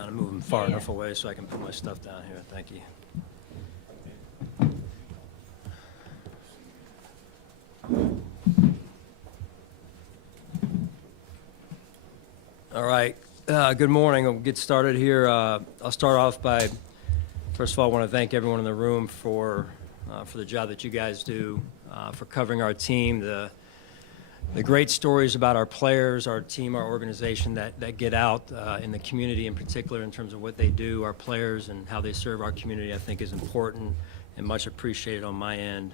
trying to move them far enough away so I can put my stuff down here. Thank you. All right. Good morning. We'll get started here. I'll start off by, first of all, I want to thank everyone in the room for the job that you guys do, for covering our team, the great stories about our players, our team, our organization that get out in the community in particular in terms of what they do, our players, and how they serve our community, I think is important and much appreciated on my end.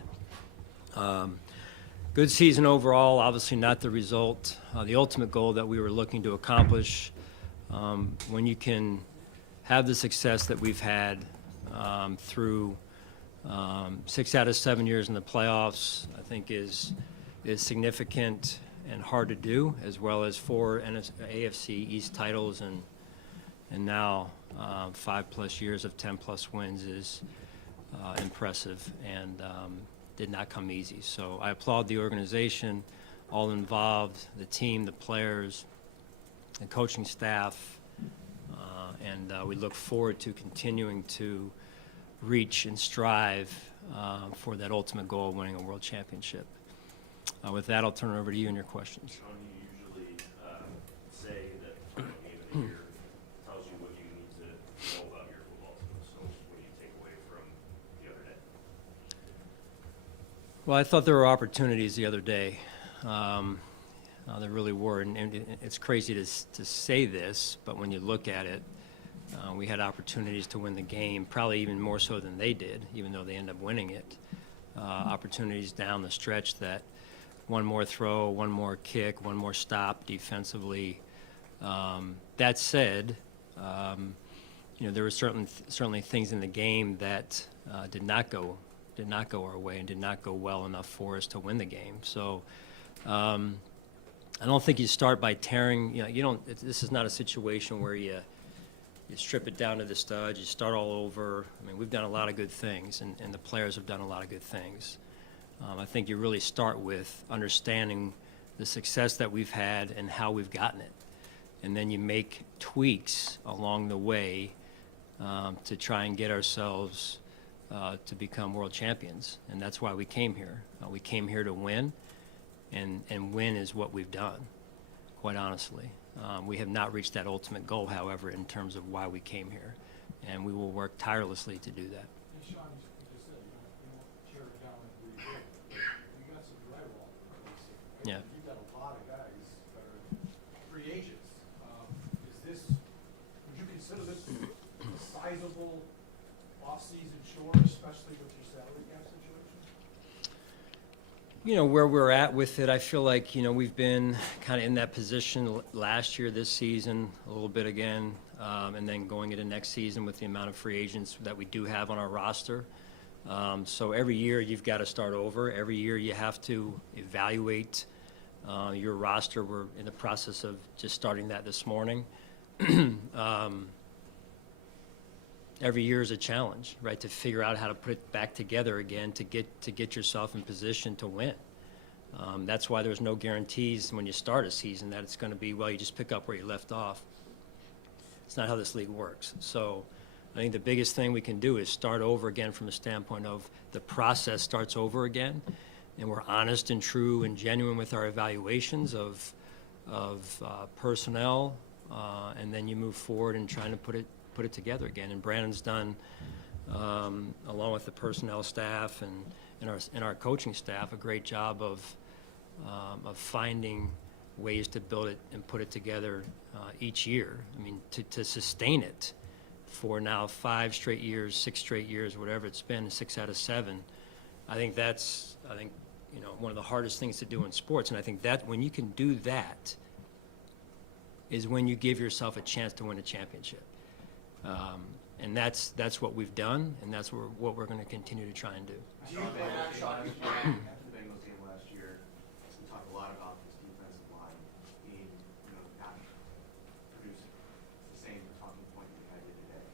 Good season overall, obviously not the result, the ultimate goal that we were looking to accomplish. When you can have the success that we've had through 6 out of 7 years in the playoffs, I think is significant and hard to do, as well as 4 AFC East titles and now 5+ years of 10+ wins is impressive and did not come easy. So I applaud the organization, all involved, the team, the players, the coaching staff, and we look forward to continuing to reach and strive for that ultimate goal of winning a world championship. With that, I'll turn it over to you and your questions. Sean, you usually say that the game of the year tells you what you need to know about your football team. So what do you take away from the other day? Well, I thought there were opportunities the other day. There really were, and it's crazy to say this, but when you look at it, we had opportunities to win the game, probably even more so than they did, even though they ended up winning it. Opportunities down the stretch that one more throw, one more kick, one more stop defensively. That said, there were certainly things in the game that did not go our way and did not go well enough for us to win the game. So I don't think you start by tearing. This is not a situation where you strip it down to the studs, you start all over. I mean, we've done a lot of good things, and the players have done a lot of good things. I think you really start with understanding the success that we've had and how we've gotten it. And then you make tweaks along the way to try and get ourselves to become world champions. And that's why we came here. We came here to win, and win is what we've done, quite honestly. We have not reached that ultimate goal, however, in terms of why we came here. And we will work tirelessly to do that. Hey, Sean, you just said you won't tear it down and rebuild, but you got some drywall, obviously, right? Yeah. You've got a lot of guys that are free agents. Would you consider this a sizable off-season chore, especially with your salary cap situation? Where we're at with it, I feel like, we've been kind of in that position last year, this season, a little bit again, and then going into next season with the amount of free agents that we do have on our roster. So every year you've got to start over. Every year you have to evaluate your roster. We're in the process of just starting that this morning. Every year is a challenge, right, to figure out how to put it back together again to get yourself in position to win. That's why there's no guarantees when you start a season that it's going to be, well, you just pick up where you left off. It's not how this league works. So I think the biggest thing we can do is start over again from the standpoint of the process starts over again, and we're honest and true and genuine with our evaluations of personnel, and then you move forward and trying to put it together again. And Brandon's done, along with the personnel staff and our coaching staff, a great job of finding ways to build it and put it together each year. I mean, to sustain it for now 5 straight years, 6 straight years, whatever it's been, 6 out of 7. I think one of the hardest things to do in sports. And I think that when you can do that is when you give yourself a chance to win a championship. And that's what we've done, and that's what we're going to continue to try and do. After the Bengals game last year, we talked a lot about this defensive line being, not producing the same talking point that we had here today.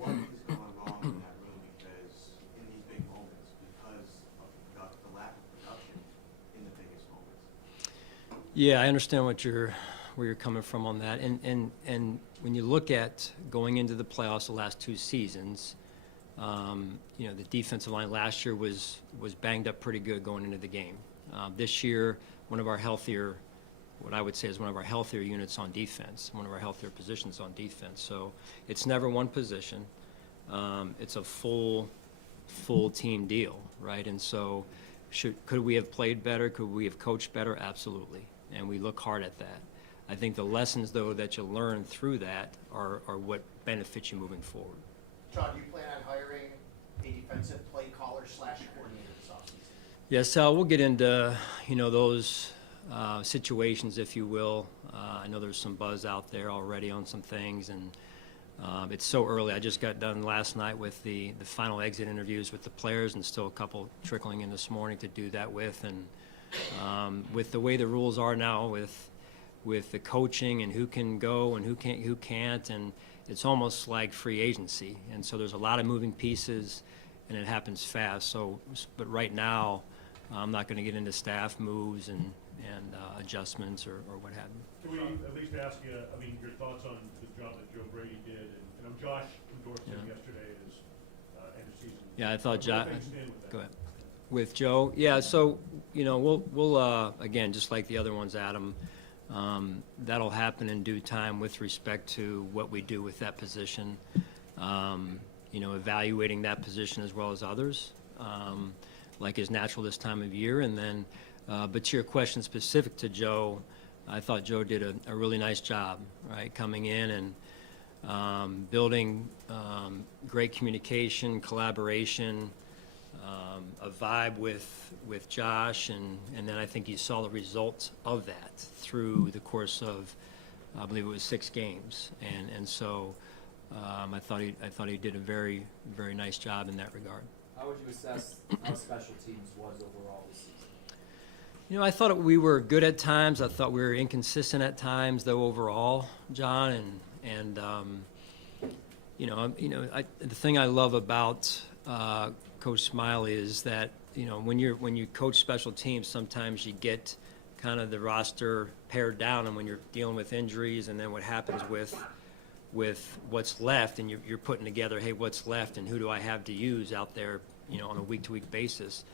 What is going wrong in that room? Because in these big moments, because of the lack of production in the biggest moments. Yeah, I understand what you're where you're coming from on that. And when you look at going into the playoffs the last 2 seasons, you know, the defensive line last year was banged up pretty good going into the game. This year, one of our healthier, what I would say is one of our healthier units on defense, one of our healthier positions on defense. So it's never one position. It's a full team deal, right? And so could we have played better? Could we have coached better? Absolutely. And we look hard at that. I think the lessons, though, that you learn through that are what benefits you moving forward. John, do you plan on hiring a defensive play caller / coordinator this offseason? Yes, Sal, we'll get into, you know, those situations, if you will. I know there's some buzz out there already on some things, and it's so early. I just got done last night with the final exit interviews with the players, and still a couple trickling in this morning to do that with. And with the way the rules are now, with the coaching and who can go and who can't, and it's almost like free agency. And so there's a lot of moving pieces, and it happens fast. So, but right now, I'm not going to get into staff moves and adjustments or what have you. Can we at least ask you, I mean, your thoughts on the job that Joe Brady did? And Josh endorsed him yesterday as end of season. Yeah, I thought Josh. Where do things stand with that? Go ahead. With Joe, yeah. So you know, we'll again, just like the other ones, Adam. That'll happen in due time with respect to what we do with that position. You know, evaluating that position as well as others, like is natural this time of year. And then, but to your question specific to Joe, I thought Joe did a really nice job, right, coming in and building great communication, collaboration, a vibe with Josh, and then I think you saw the results of that through the course of, I believe it was 6 games, and so I thought he did a very, very nice job in that regard. How would you assess how special teams was overall this season? You know, I thought we were good at times. I thought we were inconsistent at times, though, overall, John. And the thing I love about Coach Smiley is that, you know, when you coach special teams, sometimes you get kind of the roster pared down, and when you're dealing with injuries, and then what happens with what's left, and you're putting together, hey, what's left, and who do I have to use out there, you know, on a week-to-week basis.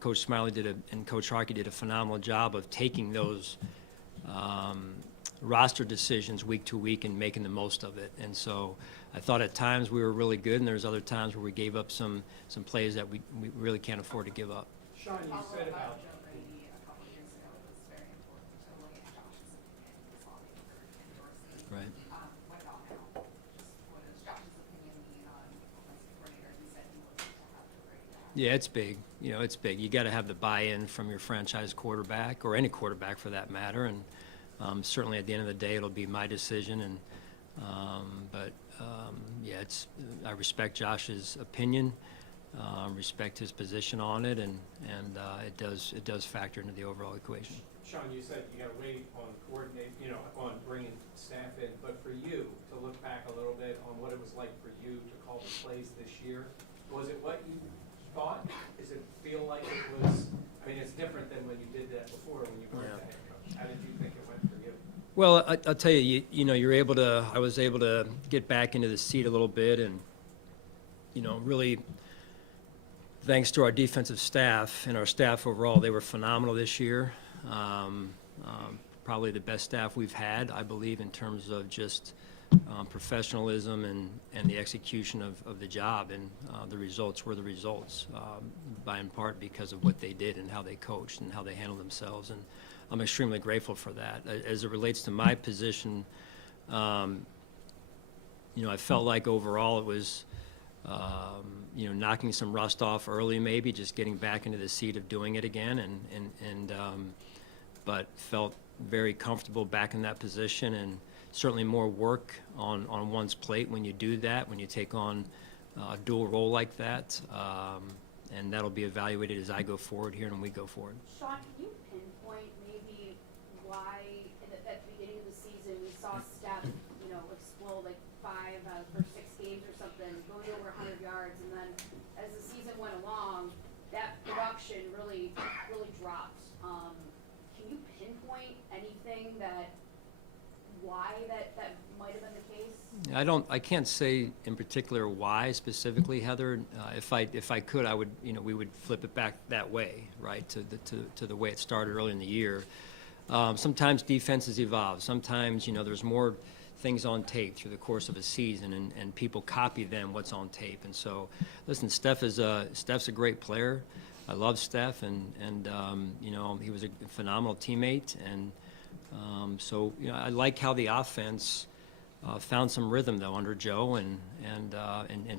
Coach Smiley and Coach Harkey did a phenomenal job of taking those roster decisions week to week and making the most of it. And so I thought at times we were really good, and there's other times where we gave up some plays that we really can't afford to give up. Sean, you said about Joe Brady a couple years ago, it was very important to look at Josh's opinion. He saw the endorsement. Right. What about now? Just what does Josh's opinion mean on offensive coordinator? He said he wasn't to have to Brady back. Yeah, it's big. You know, it's big. You got to have the buy-in from your franchise quarterback, or any quarterback for that matter. And certainly at the end of the day, it'll be my decision. And yeah, I respect Josh's opinion, respect his position on it, and it does factor into the overall equation. Sean, you said you got to wait on on bringing staff in, but for you to look back a little bit on what it was like for you to call the plays this year, was it what you thought? Does it feel like it was? I mean, it's different than when you did that before when you weren't the head coach. How did you think it went for you? Well, I'll tell you, you know, I was able to get back into the seat a little bit, and, you know, really, thanks to our defensive staff and our staff overall, they were phenomenal this year. Probably the best staff we've had, I believe, in terms of just professionalism and the execution of the job, and the results were the results, by in part because of what they did and how they coached and how they handled themselves, and I'm extremely grateful for that. As it relates to my position, you know, I felt like overall it was, you know, knocking some rust off early, maybe just getting back into the seat of doing it again, but felt very comfortable back in that position, and certainly more work on one's plate when you do that, when you take on a dual role like that, and that'll be evaluated as I go forward here and we go forward. Sean, can you pinpoint maybe why at the beginning of the season we saw Steph, you know, explode like 5 out of the first 6 games or something, going over 100 yards, and then as the season went along, that production really dropped. Can you pinpoint anything that why that might have been the case? I can't say in particular why specifically, Heather. If I could, I would, we would flip it back that way, right, to the way it started early in the year. Sometimes defenses evolve. Sometimes, there's more things on tape through the course of a season, and people copy then what's on tape. And so, listen, Steph's a great player. I love Steph, and he was a phenomenal teammate. And so, I like how the offense found some rhythm though under Joe, and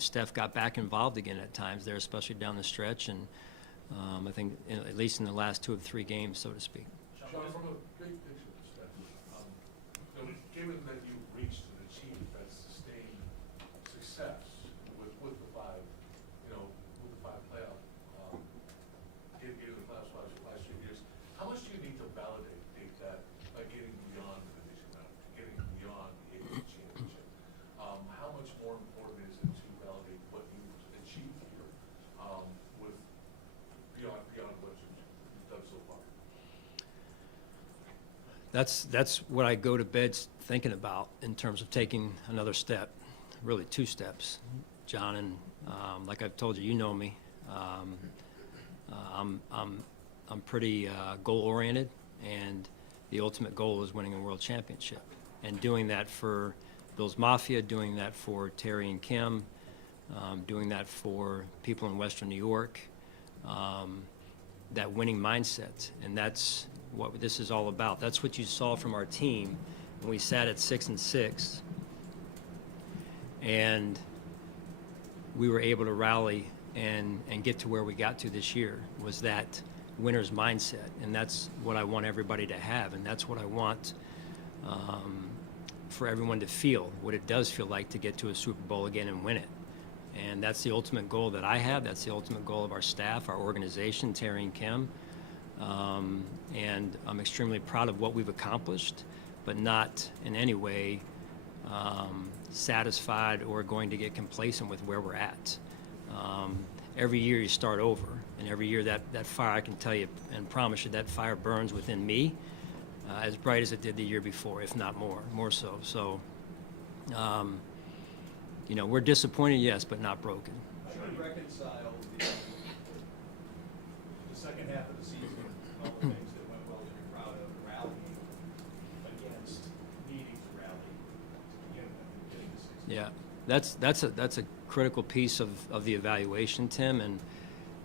Steph got back involved again at times there, especially down the stretch. And I think at least in the last 2 of 3 games, so to speak. Sean, from a big picture perspective, given that you've reached and achieved that sustained success with the five playoff, getting the playoffs last few years, how much do you need to validate that by getting beyond the division round, getting beyond the AFC Championship? How much more important is it to validate what you've achieved here with beyond what you've done so far? That's what I go to bed thinking about in terms of taking another step, really 2 steps, John. And like I've told you, you know me. I'm pretty goal-oriented, and the ultimate goal is winning a world championship. And doing that for Bills Mafia, doing that for Terry and Kim, doing that for people in Western New York, that winning mindset. And that's what this is all about. That's what you saw from our team when we sat at 6-6, and we were able to rally and get to where we got to this year, was that winner's mindset. And that's what I want everybody to have, and that's what I want for everyone to feel, what it does feel like to get to a Super Bowl again and win it. And that's the ultimate goal that I have. That's the ultimate goal of our staff, our organization, Terry and Kim. And I'm extremely proud of what we've accomplished, but not in any way satisfied or going to get complacent with where we're at. Every year you start over, and every year that fire, I can tell you and promise you, that fire burns within me as bright as it did the year before, if not more so. So, we're disappointed, yes, but not broken. How do you reconcile the second half of the season, all the things that went well that you're proud of, rallying against needing to rally to getting the season? Yeah, that's a critical piece of the evaluation, Tim. And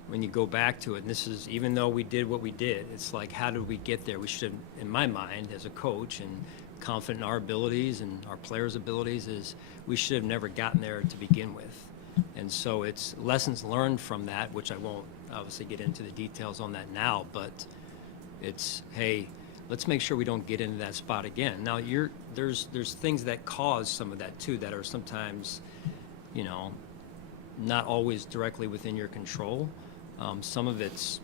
when you go back to it, and this is, even though we did what we did, it's like, how did we get there? We should have, in my mind, as a coach and confident in our abilities and our players' abilities, is we should have never gotten there to begin with. And so it's lessons learned from that, which I won't obviously get into the details on that now, but it's, hey, let's make sure we don't get into that spot again. Now, there's things that cause some of that too, that are sometimes, not always directly within your control. Some of it's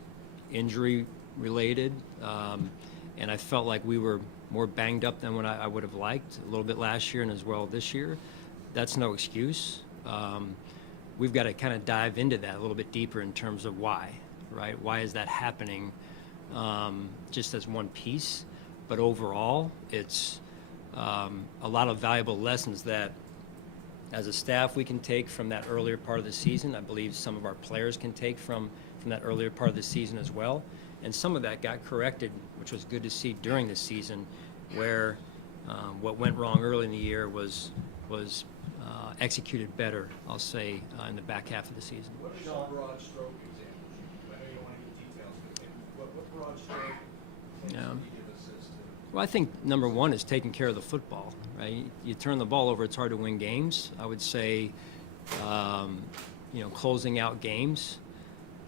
injury related, and I felt like we were more banged up than what I would have liked a little bit last year and as well this year. That's no excuse. We've got to kind of dive into that a little bit deeper in terms of why, right? Why is that happening? Just as one piece, but overall, it's a lot of valuable lessons that, as a staff, we can take from that earlier part of the season. I believe some of our players can take from that earlier part of the season as well. And some of that got corrected, which was good to see during the season, where what went wrong early in the year was executed better, I'll say, in the back half of the season. What are some broad stroke examples? I know you don't want to get details, but maybe what broad stroke examples can you give us as to? Well, I think number one is taking care of the football, right? You turn the ball over, it's hard to win games. I would say, closing out games.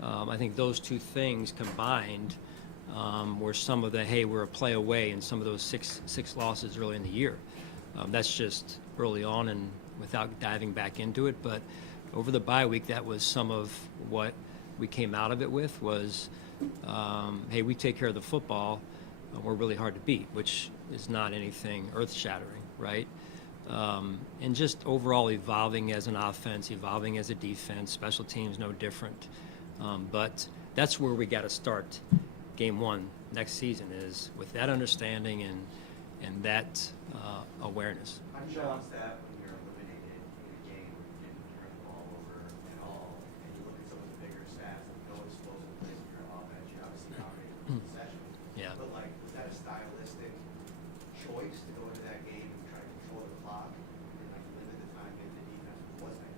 I think those 2 things combined were some of the, hey, we're a play away, and some of those six losses early in the year. That's just early on and without diving back into it. But over the bye week, that was some of what we came out of it with was, hey, we take care of the football. We're really hard to beat, which is not anything earth-shattering, right? And just overall evolving as an offense, evolving as a defense, special teams no different. But that's where we got to start game 1 next season, is with that understanding and that awareness. How do you balance that when you're eliminated in a game where you didn't turn the ball over at all, and you look at some of the bigger stats, like no explosive plays in your offense, you obviously dominated the possession. Yeah. But like, was that a stylistic choice to go into that game and try to control the clock and like limit the time in the defense? Was that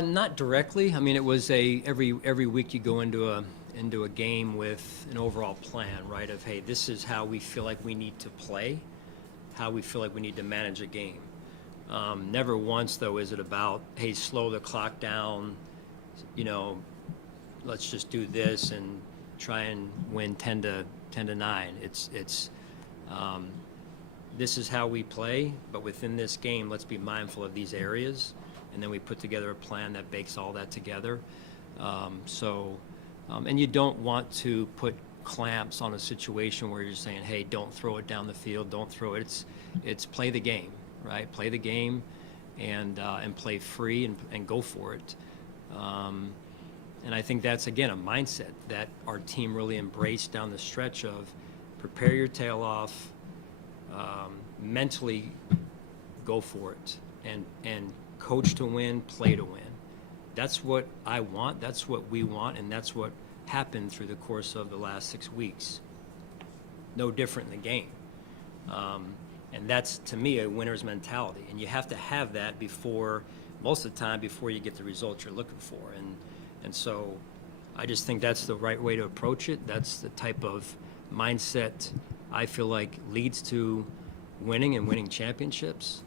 Not directly. I mean, it was every week you go into a game with an overall plan, right? Of hey, this is how we feel like we need to play, how we feel like we need to manage a game. Never once though is it about hey, slow the clock down, let's just do this and try and win 10-9. It's this is how we play, but within this game, let's be mindful of these areas, and then we put together a plan that bakes all that together. And you don't want to put clamps on a situation where you're saying, hey, don't throw it down the field, don't throw it. It's play the game, right? Play the game and play free and go for it. And I think that's, again, a mindset that our team really embraced down the stretch of prepare your tail off, mentally go for it, and coach to win, play to win. That's what I want, that's what we want, and that's what happened through the course of the last 6 weeks. No different in the game. And that's, to me, a winner's mentality. And you have to have that most of the time, before you get the results you're looking for. And so I just think that's the right way to approach it. That's the type of mindset I feel like leads to winning and winning championships.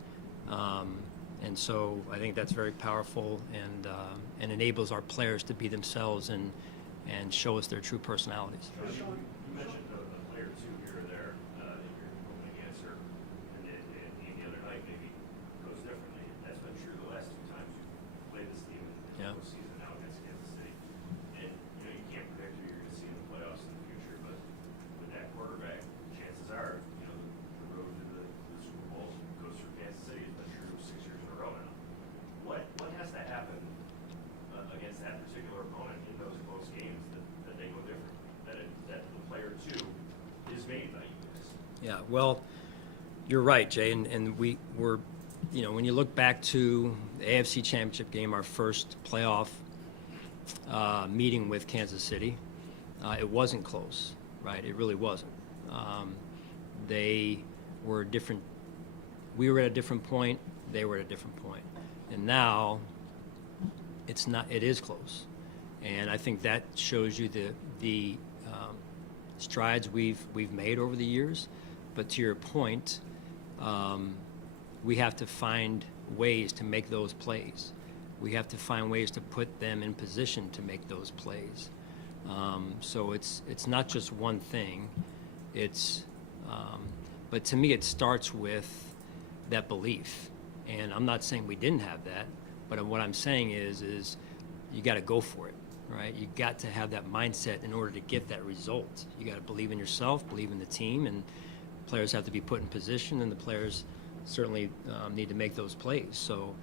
And so I think that's very powerful and enables our players to be themselves and show us their true personalities. You mentioned a player or two here or there that you're hoping to answer, and the other night maybe goes differently. That's been true the last 2 times you've played this team in the postseason now against Kansas City. And you can't predict who you're going to see in the playoffs in the future, but with that quarterback, chances are the road to the Super Bowl goes through Kansas City. It's been true 6 years in a row now. What has to happen against that particular opponent in those close games that they go different, that the player too is made by you guys? Yeah, well, you're right, Jay, and we were, when you look back to the AFC Championship game, our first playoff meeting with Kansas City, it wasn't close, right? It really wasn't. They were different. We were at a different point. They were at a different point, and now it's not. It is close, and I think that shows you the strides we've made over the years. But to your point, we have to find ways to make those plays. We have to find ways to put them in position to make those plays. So it's not just one thing. But to me, it starts with that belief. And I'm not saying we didn't have that, but what I'm saying is you got to go for it, right? You got to have that mindset in order to get that result. You got to believe in yourself, believe in the team, and players have to be put in position, and the players certainly need to make those plays. So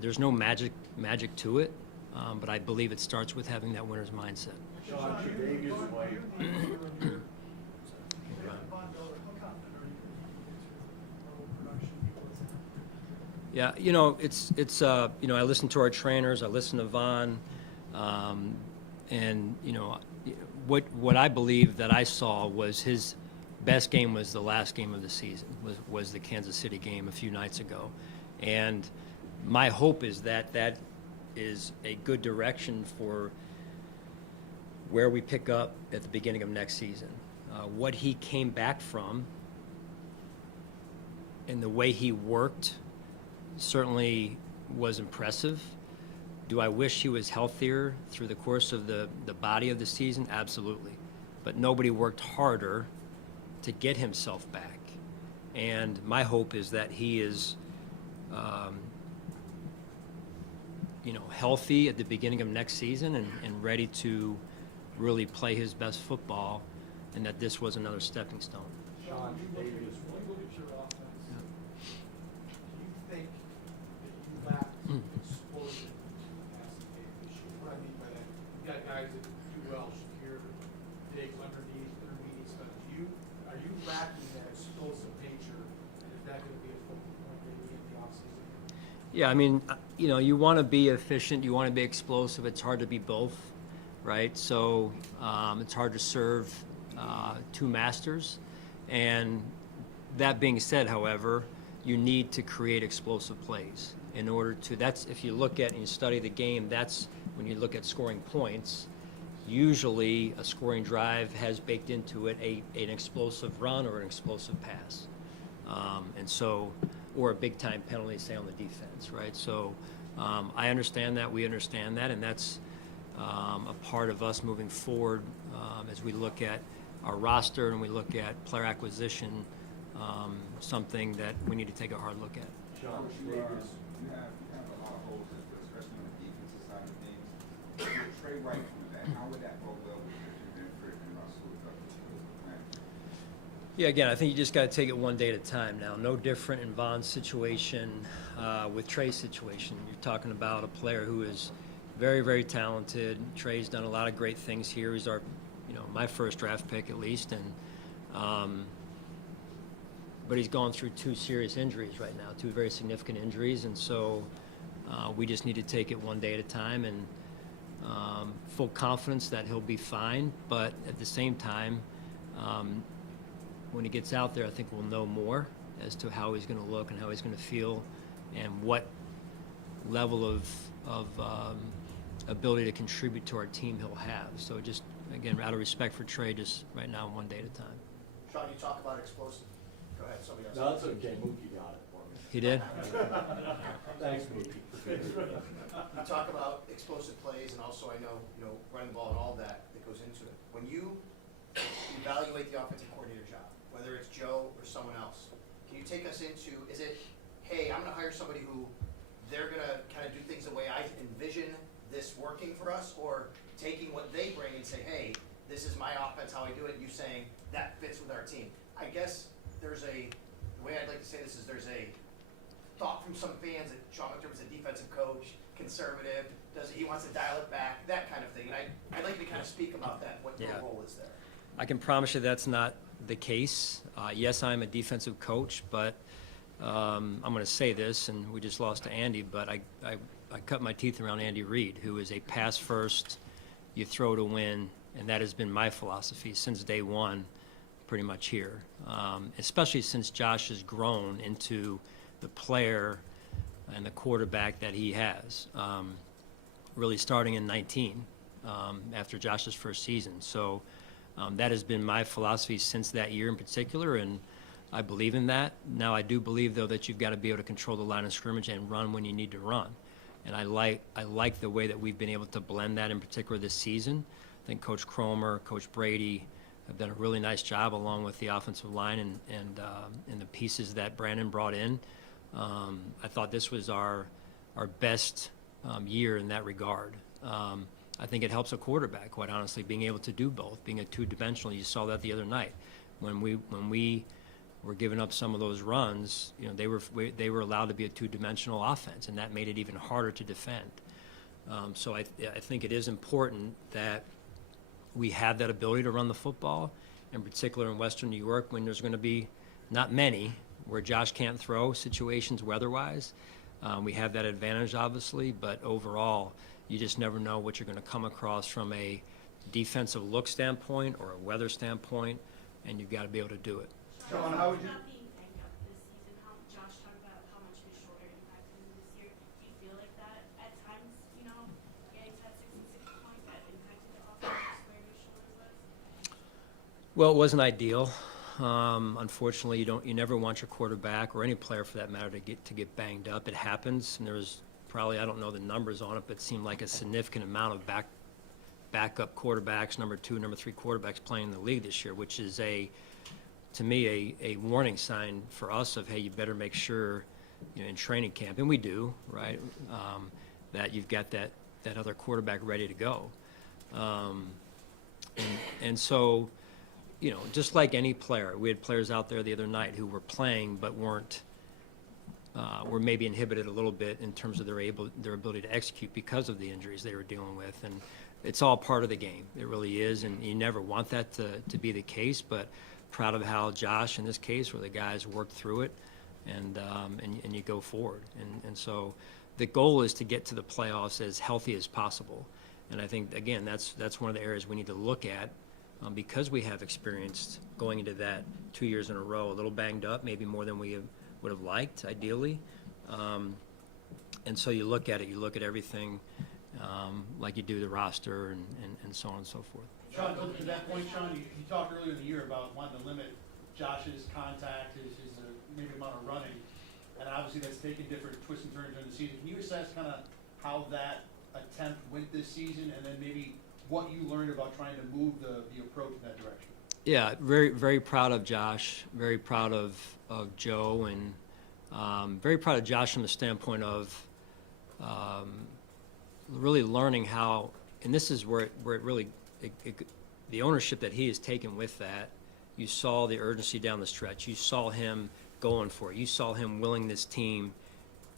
there's no magic to it, but I believe it starts with having that winner's mindset. Sean, Davis White. Yeah, I listen to our trainers, I listen to Vaughn, and what I believe that I saw was his best game was the last game of the season, was the Kansas City game a few nights ago, and my hope is that is a good direction for where we pick up at the beginning of next season. What he came back from and the way he worked certainly was impressive. Do I wish he was healthier through the course of the body of the season? Absolutely. But nobody worked harder to get himself back. And my hope is that he is healthy at the beginning of next season and ready to really play his best football, and that this was another stepping stone. Sean, When you look at your offense, Yeah. do you think that you lack explosion to the passing game this year? What I mean by that, you got guys that do well, Shakir, Diggs underneath, intermediate stuff. Are you Yeah, I mean, you want to be efficient, you want to be explosive. It's hard to be both, right? So it's hard to serve two masters. And that being said, however, you need to create explosive plays in order to. That's if you look at and you study the game. That's when you look at scoring points. Usually, a scoring drive has baked into it an explosive run or an explosive pass, and so. Or a big-time penalty, say, on the defense, right? So I understand that, we understand that, and that's a part of us moving forward as we look at our roster and we look at player acquisition, something that we need to take a hard look at. Sean, you have a lot of holes, especially on the defensive side of things. With Trey Wright from that, how would that go well with Richard Benford and Russell plan? Yeah, again, I think you just got to take it one day at a time now. No different in Von's situation with Trey's situation. You're talking about a player who is very, very talented. Trey's done a lot of great things here. He's our, my first draft pick at least, and but he's gone through two serious injuries right now, two very significant injuries, and so we just need to take it one day at a time and full confidence that he'll be fine. But at the same time, when he gets out there, I think we'll know more as to how he's going to look and how he's going to feel and what level of ability to contribute to our team he'll have. So just, again, out of respect for Trey, just right now, one day at a time. Sean, you talk about explosive. Go ahead, somebody else. No, that's okay. Mookie got it for me. He did? Thanks, Mookie. You talk about explosive plays, and also I know, running the ball and all that goes into it. When you evaluate the offensive coordinator job, whether it's Joe or someone else, can you take us into, is it, hey, I'm going to hire somebody who they're going to kind of do things the way I envision this working for us, or taking what they bring and say, hey, this is my offense, how I do it, and you saying that fits with our team? I guess the way I'd like to say this is there's a thought from some fans that Sean McDermott's a defensive coach, conservative, he wants to dial it back, that kind of thing. And I'd like to kind of speak about that, what your role is there. I can promise you that's not the case. Yes, I'm a defensive coach, but I'm going to say this, and we just lost to Andy, but I cut my teeth around Andy Reid, who is a pass first, you throw to win, and that has been my philosophy since day one, pretty much here, especially since Josh has grown into the player and the quarterback that he has, really starting in 19 after Josh's first season. So that has been my philosophy since that year in particular, and I believe in that. Now, I do believe, though, that you've got to be able to control the line of scrimmage and run when you need to run. And I like the way that we've been able to blend that in particular this season. I think Coach Cromer, Coach Brady have done a really nice job along with the offensive line and the pieces that Brandon brought in. I thought this was our best year in that regard. I think it helps a quarterback, quite honestly, being able to do both, being a two-dimensional. You saw that the other night when we were giving up some of those runs. They were allowed to be a two-dimensional offense, and that made it even harder to defend. So I think it is important that we have that ability to run the football, in particular in Western New York, when there's going to be not many where Josh can't throw situations weather-wise. We have that advantage, obviously, but overall, you just never know what you're going to come across from a defensive look standpoint or a weather standpoint, and you've got to be able to do it. Sean, how would you? Not being banged up this season, Josh talked about how much his shoulder impacted him this year. Do you feel like that at times, getting to that 66 point that impacted the offense where your shoulder was? Well, it wasn't ideal. Unfortunately, you never want your quarterback or any player for that matter to get banged up. It happens, and there was probably, I don't know the numbers on it, but it seemed like a significant amount of backup quarterbacks, number 2, number 3 quarterbacks playing in the league this year, which is to me a warning sign for us of, hey, you better make sure in training camp, and we do, right, that you've got that other quarterback ready to go. And so, just like any player, we had players out there the other night who were playing but were maybe inhibited a little bit in terms of their ability to execute because of the injuries they were dealing with. And it's all part of the game. It really is, and you never want that to be the case, but proud of how Josh, in this case, where the guys worked through it and you go forward. And so the goal is to get to the playoffs as healthy as possible. And I think, again, that's one of the areas we need to look at, because we have experienced going into that 2 years in a row, a little banged up, maybe more than we would have liked, ideally. And so you look at it, you look at everything like you do the roster and so on and so forth. Sean, to that point, Sean, you talked earlier in the year about wanting to limit Josh's contact, his maybe amount of running, and obviously that's taken different twists and turns during the season. Can you assess kind of how that attempt went this season, and then maybe what you learned about trying to move the approach in that direction? Yeah, very, very proud of Josh, very proud of Joe, and very proud of Josh from the standpoint of really learning how, and this is where it really, the ownership that he has taken with that. You saw the urgency down the stretch. You saw him going for it. You saw him willing this team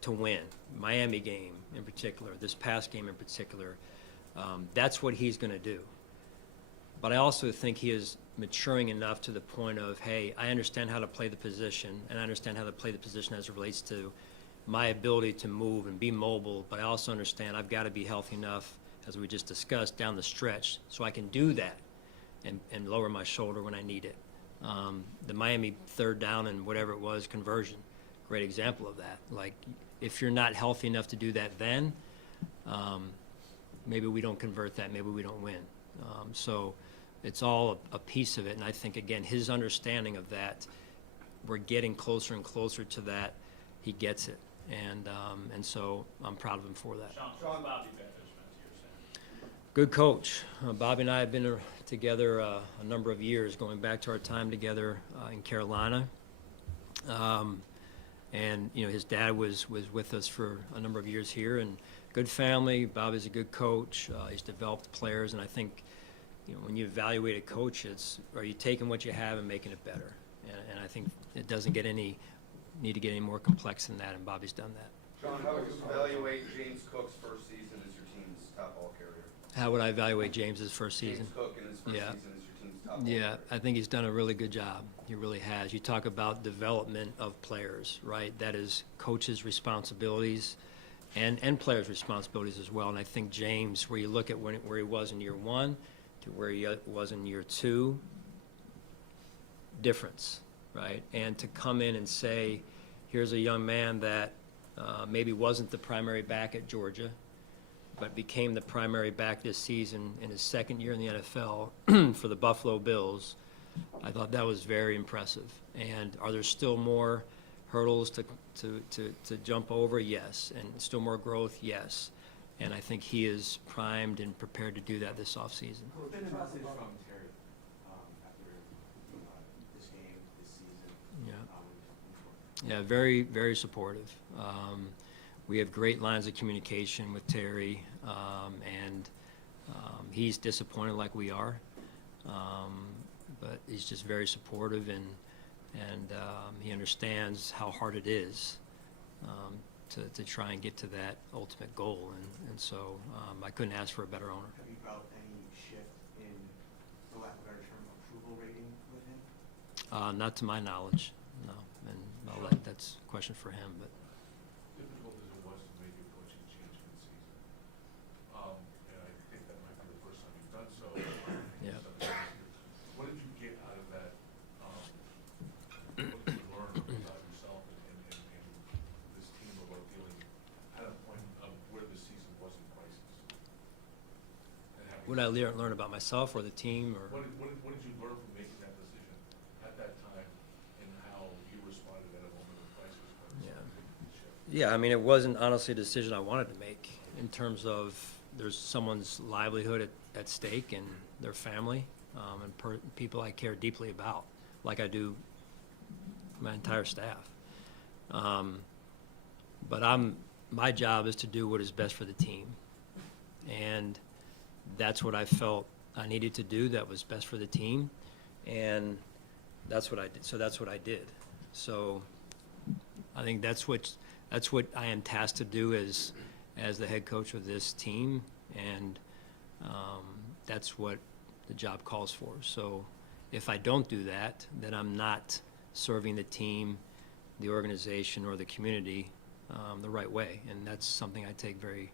to win. Miami game in particular, this past game in particular. That's what he's going to do. But I also think he is maturing enough to the point of, hey, I understand how to play the position, and I understand how to play the position as it relates to my ability to move and be mobile, but I also understand I've got to be healthy enough, as we just discussed, down the stretch, so I can do that and lower my shoulder when I need it. The Miami third down and whatever it was conversion, great example of that. Like, if you're not healthy enough to do that then, maybe we don't convert that, maybe we don't win. So it's all a piece of it, and I think, again, his understanding of that, we're getting closer and closer to that. He gets it, and so I'm proud of him for that. Sean Bobby Beckers, you're saying. Good coach. Bobby and I have been together a number of years, going back to our time together in Carolina. And, you know, his dad was with us for a number of years here, and good family. Bobby's a good coach. He's developed players, and I think, you know, when you evaluate a coach, are you taking what you have and making it better? And I think it doesn't need to get any more complex than that, and Bobby's done that. Sean, how would you evaluate James Cook's first season as your team's top ball carrier? How would I evaluate James's first season? James Cook in his first Yeah. season as your team's top ball Yeah, carrier. I think he's done a really good job. He really has. You talk about development of players, right? That is coaches' responsibilities and players' responsibilities as well. And I think James, where you look at where he was in year one to where he was in year two, difference, right? And to come in and say, here's a young man that maybe wasn't the primary back at Georgia, but became the primary back this season in his second year in the NFL for the Buffalo Bills. I thought that was very impressive. And are there still more hurdles to jump over? Yes. And still more growth? Yes. And I think he is primed and prepared to do that this offseason. What's been the message from Terry after this game, this season? Yeah, very, very supportive. We have great lines of communication with Terry, and he's disappointed like we are, but he's just very supportive, and he understands how hard it is to try and get to that ultimate goal, and so I couldn't ask for a better owner. Have you felt any shift in, for lack of a better term, approval rating with him? Not to my knowledge, no, and that's a question for him, but. Difficult as it was to make a coaching change mid-season. And I think that might be the first time you've done so. Yeah. What did you get out of that? What did you learn about yourself and this team about dealing at a point of where the season was in crisis? What did I learn about myself or the team, or? What did you learn from making that decision at that time, and how you responded at a moment of crisis? Yeah, I mean, it wasn't honestly a decision I wanted to make in terms of there's someone's livelihood at stake and their family, and people I care deeply about, like I do my entire staff. But my job is to do what is best for the team, and that's what I felt I needed to do that was best for the team, and that's what I did. So that's what I did. So I think that's what I am tasked to do as the head coach of this team, and that's what the job calls for. So if I don't do that, then I'm not serving the team the organization or the community the right way, and that's something I take very,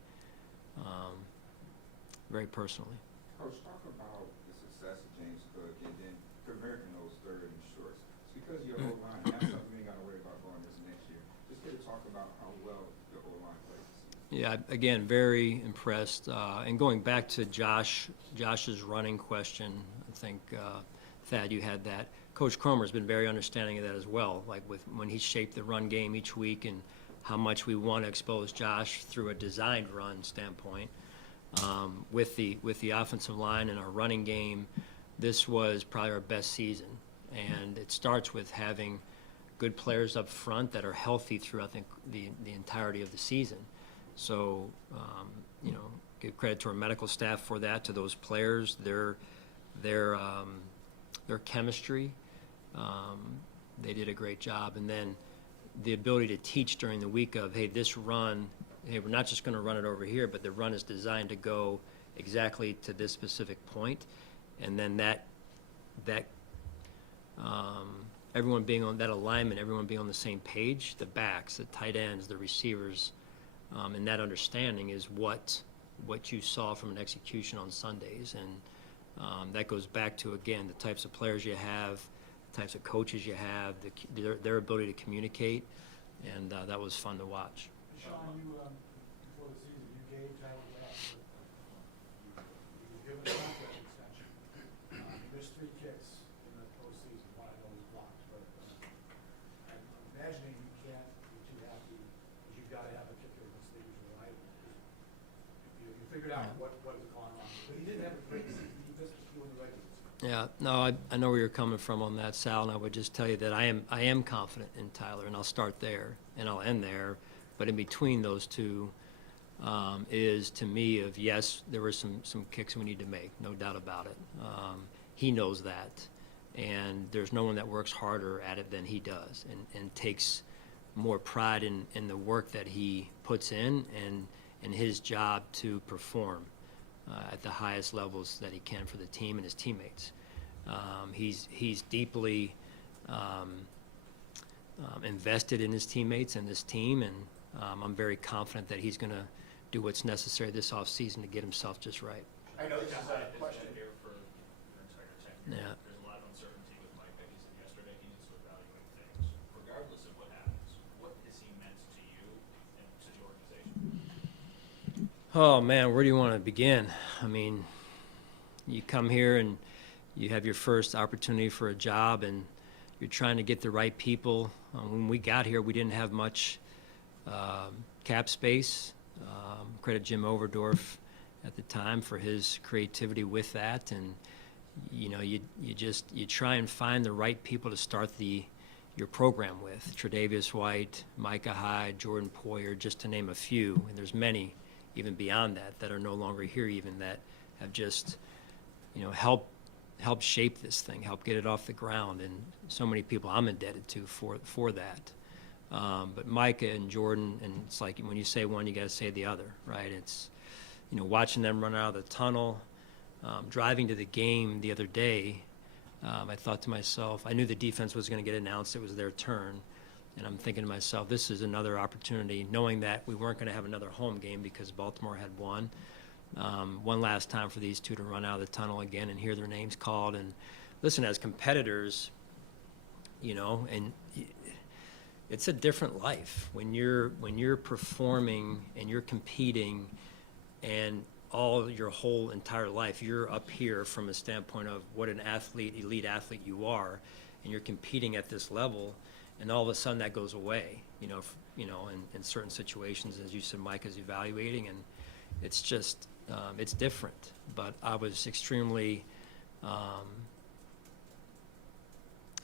very personally. Coach, talk about the success of James Cook and then converting those third and shorts. It's because your O-line, that's something we ain't got to worry about going this next year. Just get to talk about how well your O-line plays this season. Yeah, again, very impressed. And going back to Josh's running question, I think, Thad, you had that. Coach Cromer's been very understanding of that as well, like when he shaped the run game each week and how much we want to expose Josh through a designed run standpoint. With the offensive line and our running game, this was probably our best season. And it starts with having good players up front that are healthy throughout the entirety of the season. So, give credit to our medical staff for that, to those players, their chemistry. They did a great job. And then the ability to teach during the week of, hey, this run, hey, we're not just going to run it over here, but the run is designed to go exactly to this specific point. And then everyone being on that alignment, everyone being on the same page, the backs, the tight ends, the receivers, and that understanding is what you saw from an execution on Sundays. And that goes back to, again, the types of players you have, the types of coaches you have, their ability to communicate, and that was fun to watch. Sean, you, before the season, you gave Tyler Glass, you were given a contract extension. He missed 3 kicks in the postseason, one of those blocked, but I'm imagining you can't be too happy, because you've got to have a kicker in this league as a rival. You figured out what was going on, but he didn't have a great season, he missed a few in the regular season. Yeah, no, I know where you're coming from on that, Sal, and I would just tell you that I am confident in Tyler, and I'll start there, and I'll end there. But in between those two is, to me, of yes, there were some kicks we need to make, no doubt about it. He knows that, and there's no one that works harder at it than he does, and takes more pride in the work that he puts in and his job to perform at the highest levels that he can for the team and his teammates. He's deeply invested in his teammates and this team, and I'm very confident that he's going to do what's necessary this offseason to get himself just right. I know this is a It's question. been here for your entire tenure. Yeah. There's a lot of uncertainty with Mike, like he said yesterday, he needs to evaluate things. Regardless of what happens, what has he meant to you and to the organization? Oh, man, where do you want to begin? I mean, you come here and you have your first opportunity for a job, and you're trying to get the right people. When we got here, we didn't have much cap space. Credit Jim Overdorf at the time for his creativity with that, and you try and find the right people to start your program with. Tre'Davious White, Micah Hyde, Jordan Poyer, just to name a few, and there's many even beyond that are no longer here, even that have just helped shape this thing, help get it off the ground, and so many people I'm indebted to for that. But Micah and Jordan, and it's like when you say one, you got to say the other, right? It's watching them run out of the tunnel, driving to the game the other day. I thought to myself, I knew the defense was going to get announced; it was their turn, and I'm thinking to myself, this is another opportunity, knowing that we weren't going to have another home game because Baltimore had won. One last time for these two to run out of the tunnel again and hear their names called. And listen, as competitors, and it's a different life when you're performing and you're competing, and all your whole entire life you're up here from a standpoint of what an elite athlete you are, and you're competing at this level, and all of a sudden that goes away. In certain situations, as you said, Mike is evaluating, and it's just it's different. But I was extremely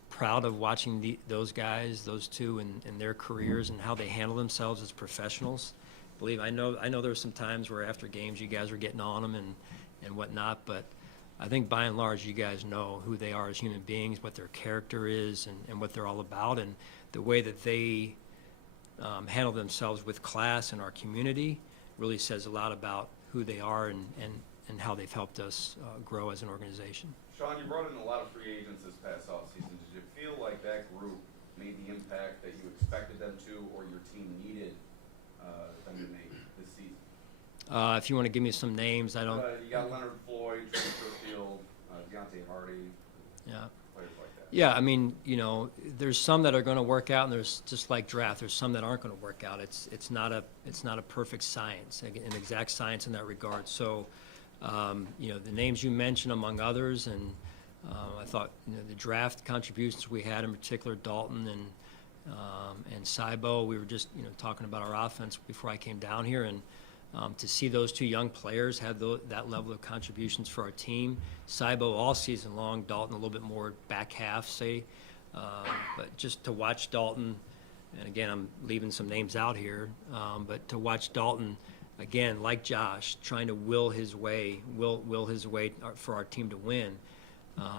proud of watching those guys, those two, and their careers and how they handle themselves as professionals. I know there were some times where after games you guys were getting on them and whatnot, but I think by and large you guys know who they are as human beings, what their character is, and what they're all about, and the way that they handle themselves with class in our community really says a lot about who they are and how they've helped us grow as an organization. Sean, you brought in a lot of free agents this past offseason. Did you feel like that group made the impact that you expected them to, or your team needed them to make this season? If you want to give me some names, I don't. You got Leonard Floyd, Trey Field, Deontay Hardy, Yeah. players like that. Yeah, I mean, there's some that are going to work out, and there's just like draft. There's some that aren't going to work out. It's not a perfect science, an exact science in that regard. So, the names you mentioned, among others, and I thought the draft contributions we had, in particular Dalton and Saibo. We were just talking about our offense before I came down here, and to see those two young players have that level of contributions for our team. Saibo all season long, Dalton a little bit more back half, say. But just to watch Dalton, and again, I'm leaving some names out here, but to watch Dalton, again, like Josh, trying to will his way for our team to win.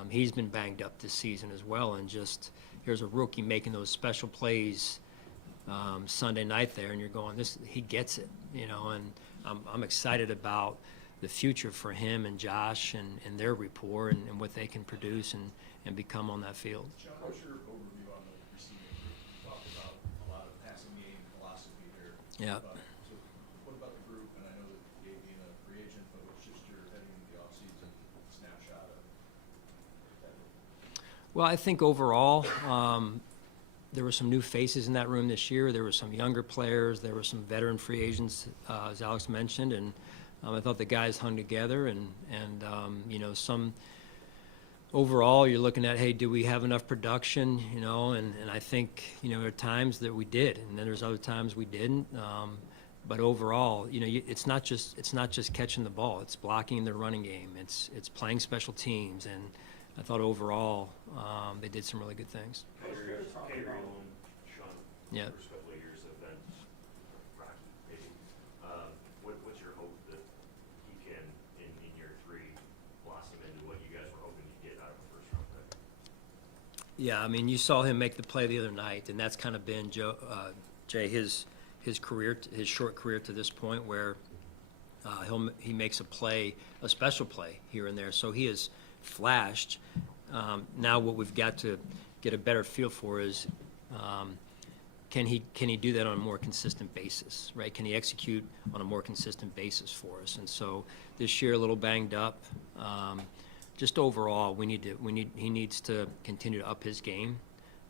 He's been banged up this season as well, and just here's a rookie making those special plays Sunday night there, and you're going, he gets it, and I'm excited about the future for him and Josh and their rapport and what they can produce and become on that field. John, what's your overview on the receiving group? You talked about a lot of passing game philosophy there. Yeah. So what about the group? And I know that Gabe being a free agent, but what's just your heading into the offseason snapshot of that group? Well, I think overall, there were some new faces in that room this year. There were some younger players. There were some veteran free agents, as Alex mentioned, and I thought the guys hung together. And some overall, you're looking at, hey, do we have enough production? And I think there are times that we did, and then there's other times we didn't. But overall, it's not just catching the ball. It's blocking the running game. It's playing special teams, and I thought overall they did some really good things. Gabriel and Sean, Yeah. the first couple of years have been rocky, maybe. What's your hope that he can, in year 3, blossom into what you guys were hoping to get out of a first-round pick? Yeah, I mean, you saw him make the play the other night, and that's kind of been Jay, his career, his short career to this point, where he makes a special play here and there. So he has flashed. Now what we've got to get a better feel for is can he do that on a more consistent basis, right? Can he execute on a more consistent basis for us? And so this year a little banged up. Just overall, he needs to continue to up his game,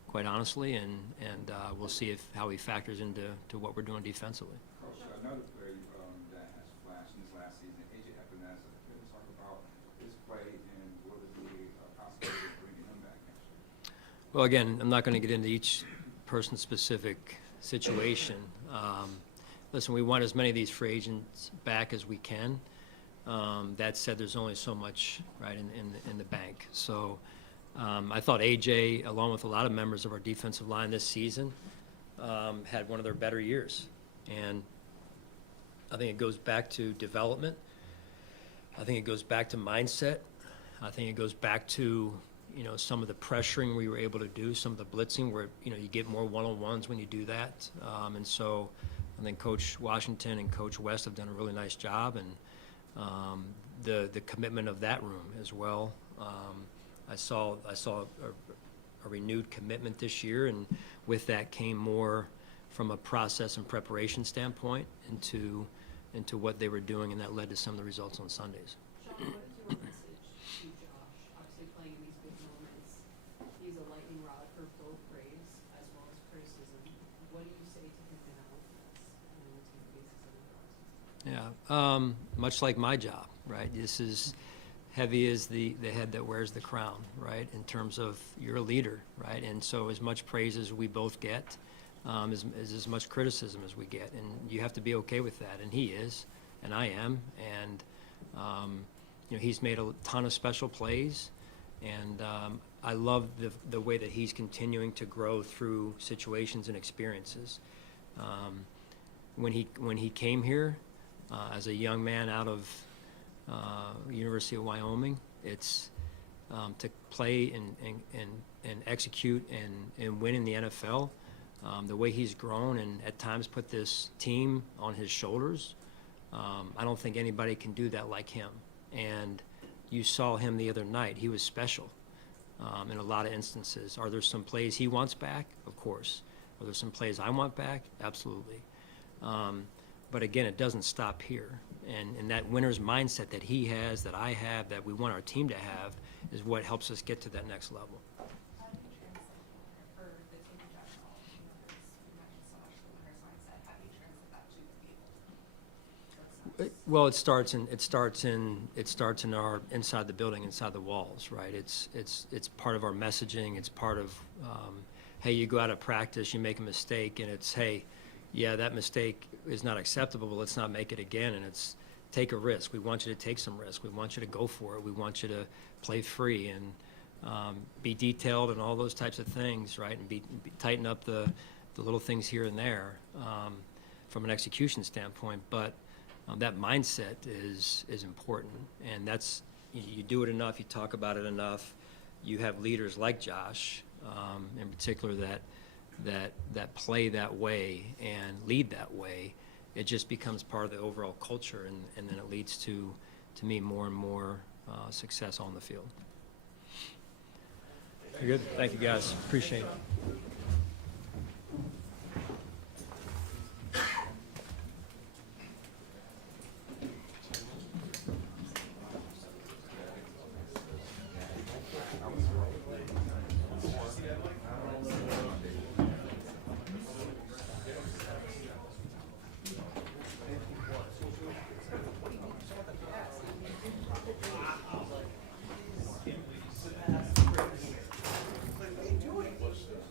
quite honestly, and we'll see how he factors into what we're doing defensively. Coach, another player that has flashed in this last season, AJ Epinesa. Can you talk about his play and what is the possibility of bringing him back next year? Well, again, I'm not going to get into each person's specific situation. Listen, we want as many of these free agents back as we can. That said, there's only so much right in the bank. So I thought AJ, along with a lot of members of our defensive line this season, had one of their better years. And I think it goes back to development. I think it goes back to mindset. I think it goes back to some of the pressuring we were able to do, some of the blitzing where you get more one-on-ones when you do that. And so I think Coach Washington and Coach West have done a really nice job, and the commitment of that room as well. I saw a renewed commitment this year, and with that came more from a process and preparation standpoint into what they were doing, and that led to some of the results on Sundays. Sean, what is your message to Josh? Obviously playing in these big moments, he's a lightning rod for both praise as well as criticism. What do you say to him in that offense and the team faces in the offseason? Yeah, much like my job, right? This is heavy as the head that wears the crown, right? In terms of you're a leader, right? And so as much praise as we both get, is as much criticism as we get, and you have to be okay with that. And he is, and I am, and he's made a ton of special plays, and I love the way that he's continuing to grow through situations and experiences. When he came here as a young man out of University of Wyoming, it's to play and execute and win in the NFL. The way he's grown and at times put this team on his shoulders, I don't think anybody can do that like him. And you saw him the other night. He was special. in a lot of instances. Are there some plays he wants back? Of course. Are there some plays I want back? Absolutely. But again, it doesn't stop here. And that winner's mindset that he has, that I have, that we want our team to have, is what helps us get to that next level. How do you translate for the team in general? You mentioned so much the winner's mindset. How do you translate that to the field? Well, it starts in our inside the building, inside the walls, right? It's part of our messaging. It's part of, hey, you go out of practice, you make a mistake, and it's, hey, yeah, that mistake is not acceptable, but let's not make it again. And it's take a risk. We want you to take some risk. We want you to go for it. We want you to play free and be detailed and all those types of things, right? And tighten up the little things here and there from an execution standpoint. But that mindset is important, and that's you do it enough, you talk about it enough. You have leaders like Josh, in particular, that play that way and lead that way. It just becomes part of the overall culture, and then it leads to me more and more success on the field. Very good. Thank you, guys. Appreciate it. What's this?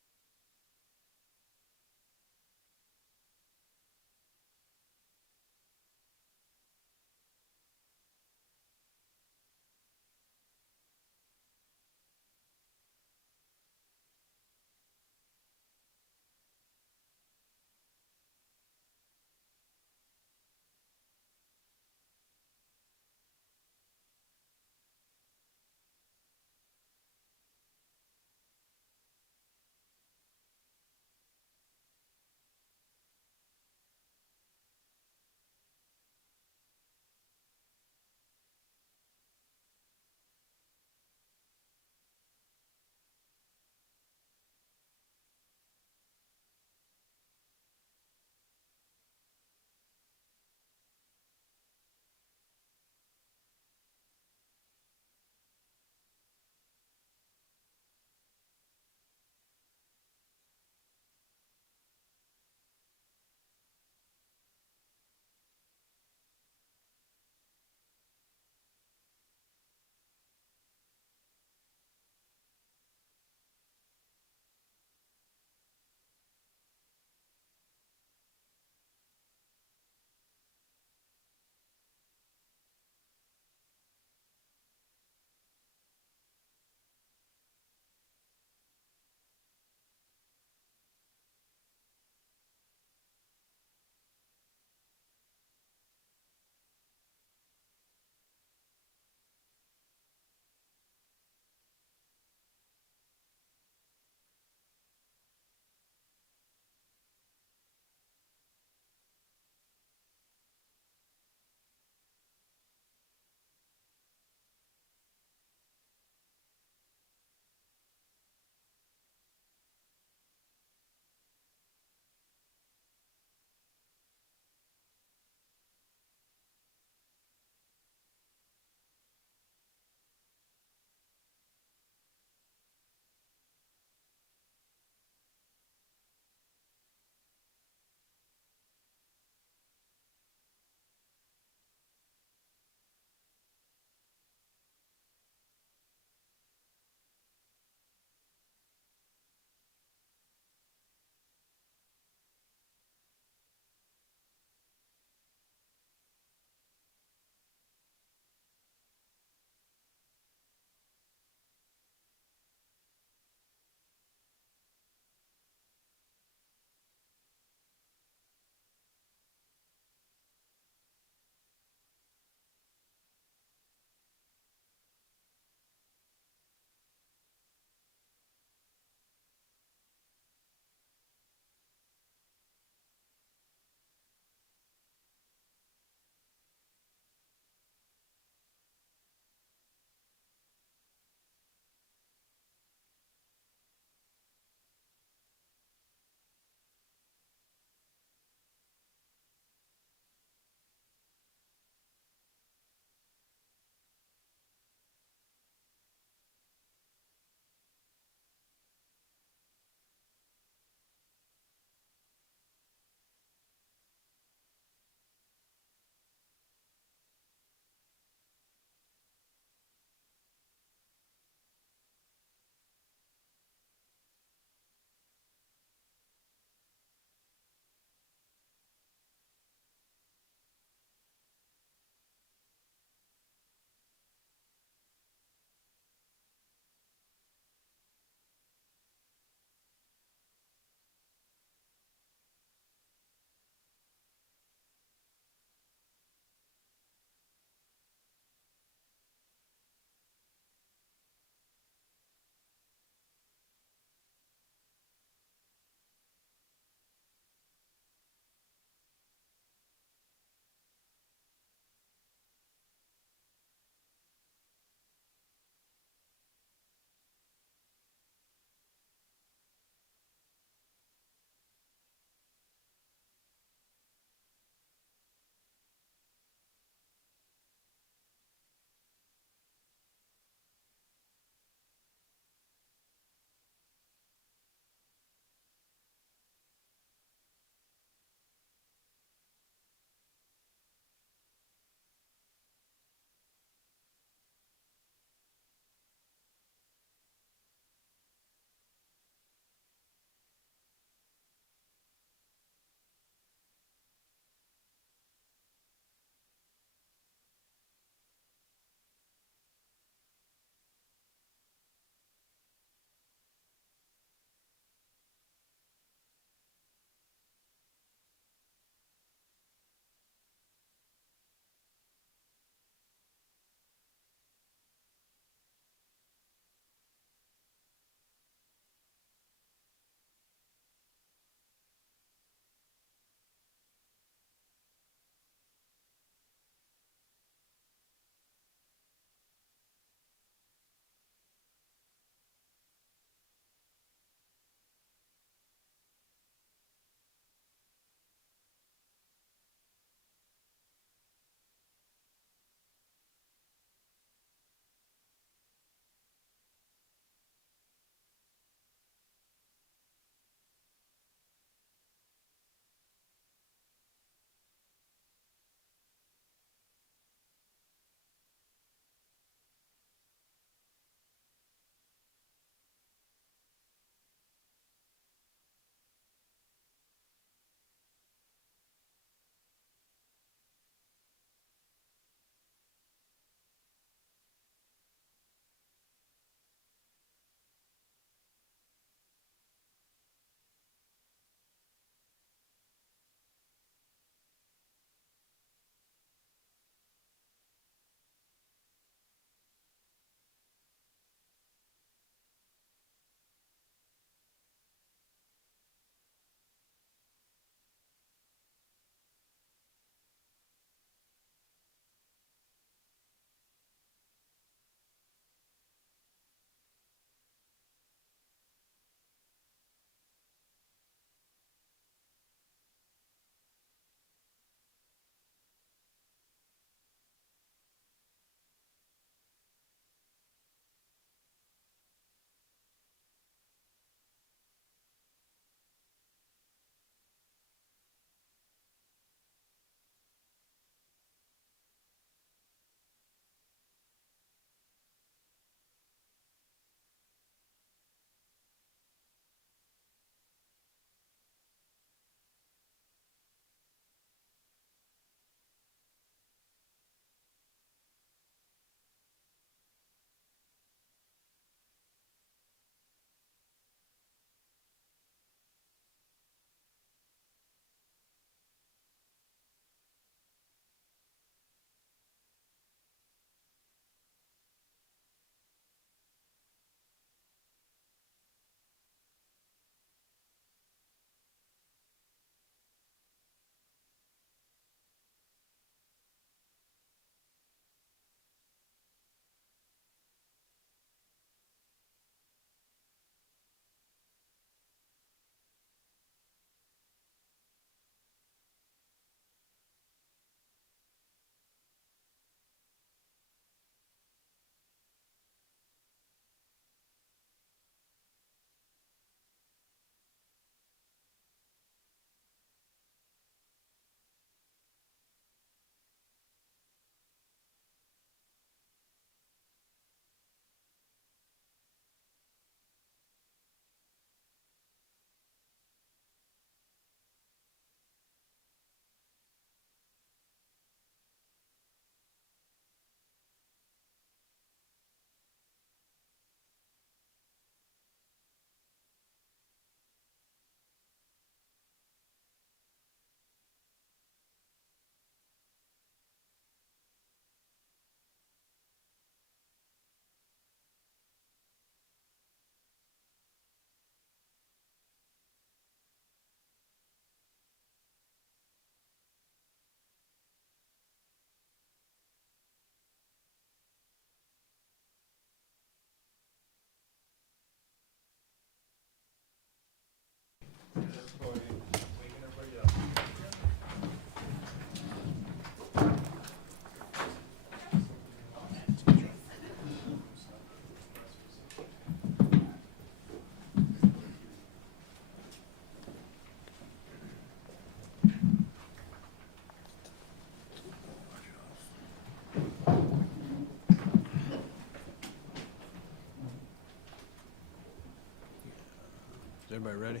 Everybody ready?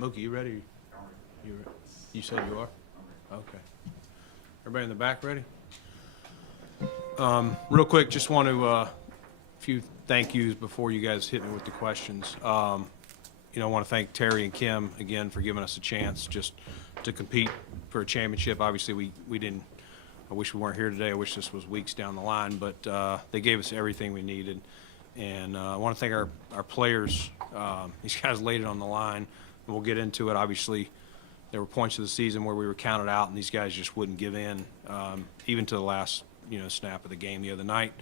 Mookie, you ready? You said you are? Okay. Everybody in the back ready? Real quick, just want to, a few thank yous before you guys hit me with the questions. I want to thank Terry and Kim again for giving us a chance just to compete for a championship. Obviously, we didn't, I wish we weren't here today. I wish this was weeks down the line, but they gave us everything we needed. And I want to thank our players. These guys laid it on the line, and we'll get into it. Obviously, there were points of the season where we were counted out, and these guys just wouldn't give in, even to the last snap of the game the other night.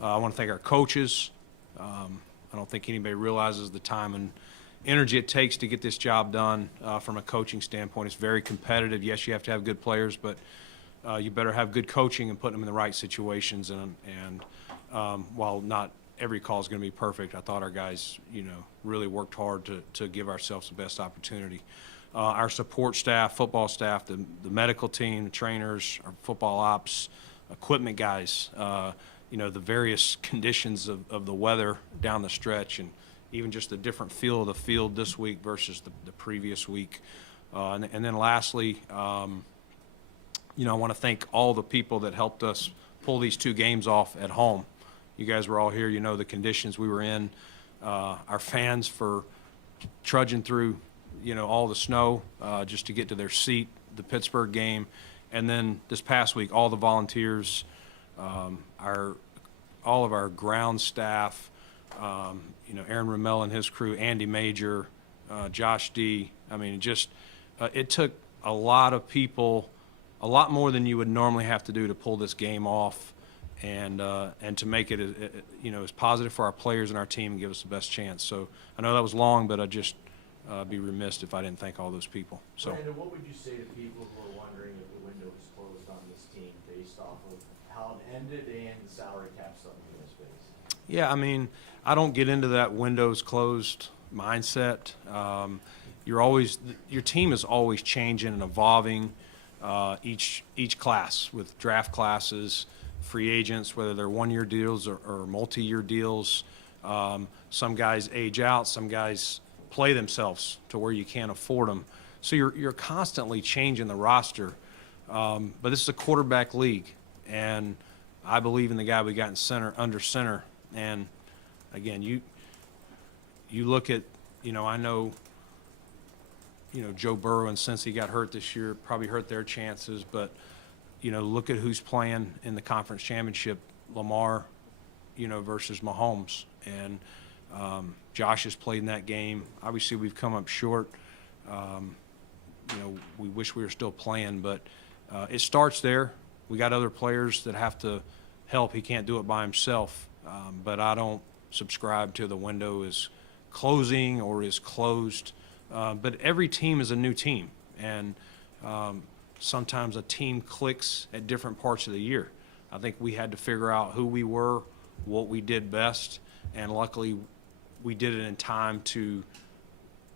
I want to thank our coaches. I don't think anybody realizes the time and energy it takes to get this job done from a coaching standpoint. It's very competitive. Yes, you have to have good players, but you better have good coaching and put them in the right situations. And while not every call is going to be perfect, I thought our guys, really worked hard to give ourselves the best opportunity. Our support staff, football staff, the medical team, the trainers, our football ops, equipment guys, the various conditions of the weather down the stretch, and even just the different feel of the field this week versus the previous week. And then lastly, I want to thank all the people that helped us pull these 2 games off at home. You guys were all here. You know the conditions we were in. Our fans for trudging through, all the snow just to get to their seat, the Pittsburgh game. And then this past week, all the volunteers, all of our ground staff, Aaron Ramel and his crew, Andy Major, Josh D. I mean, it took a lot of people, a lot more than you would normally have to do to pull this game off, and to make it, as positive for our players and our team and give us the best chance. So I know that was long, but I'd just be remiss if I didn't thank all those people. So. Brandon, what would you say to people who are wondering if the window is closed on this team based off of how it ended and the salary cap stuff in this space? Yeah, I mean, I don't get into that windows closed mindset. Your team is always changing and evolving each class with draft classes, free agents, whether they're one-year deals or multi-year deals. Some guys age out, some guys play themselves to where you can't afford them. So you're constantly changing the roster. But this is a quarterback league, and I believe in the guy we got in center, under center. And again, you look at, I know, Joe Burrow, and since he got hurt this year, probably hurt their chances. But, look at who's playing in the conference championship, Lamar, versus Mahomes. And Josh has played in that game. Obviously, we've come up short. We wish we were still playing, but it starts there. We got other players that have to help. He can't do it by himself. But I don't subscribe to the window is closing or is closed. But every team is a new team, and sometimes a team clicks at different parts of the year. I think we had to figure out who we were, what we did best, and luckily we did it in time to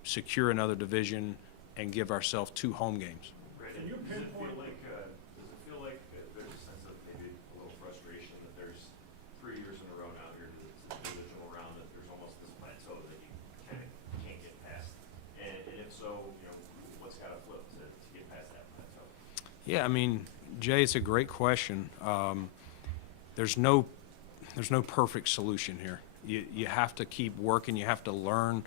secure another division and give ourselves 2 home games. Brandon, Can you pinpoint? Does it feel like there's a sense of maybe a little frustration that there's 3 years in a row now here to the divisional round that there's almost this plateau that you kind of can't get past? And if so, what's got to flip to get past that plateau? Yeah, I mean, Jay, it's a great question. There's no perfect solution here. You have to keep working. You have to learn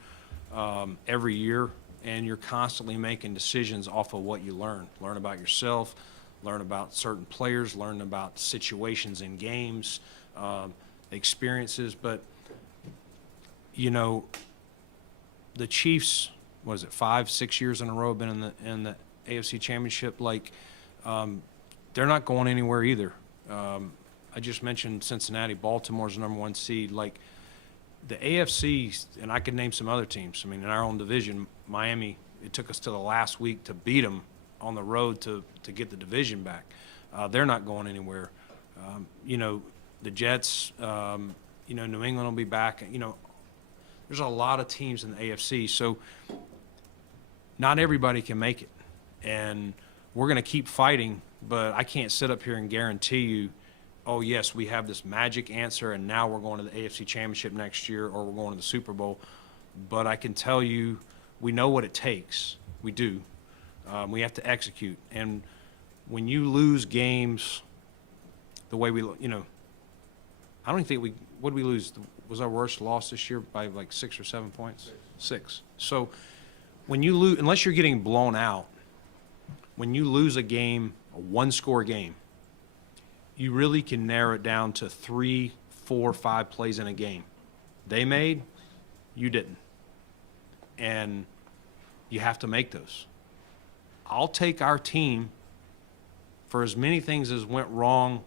every year, and you're constantly making decisions off of what you learn. Learn about yourself, learn about certain players, learn about situations in games, experiences. But, the Chiefs, 5, 6 years in a row have been in the AFC Championship. They're not going anywhere either. I just mentioned Cincinnati. Baltimore's the #1 seed. The AFC, and I could name some other teams. I mean, in our own division, Miami, it took us to the last week to beat them on the road to get the division back. They're not going anywhere. The Jets, New England will be back. There's a lot of teams in the AFC, so not everybody can make it. And we're going to keep fighting, but I can't sit up here and guarantee you, oh, yes, we have this magic answer, and now we're going to the AFC Championship next year, or we're going to the Super Bowl. but I can tell you, we know what it takes. We do. We have to execute. And when you lose games the way we, I don't even think what did we lose? Was our worst loss this year by like 6 or 7 points? 6. So when you lose, unless you're getting blown out, when you lose a game, a one-score game, you really can narrow it down to 3, 4, 5 plays in a game. They made, you didn't. And you have to make those. I'll take our team for as many things as went wrong.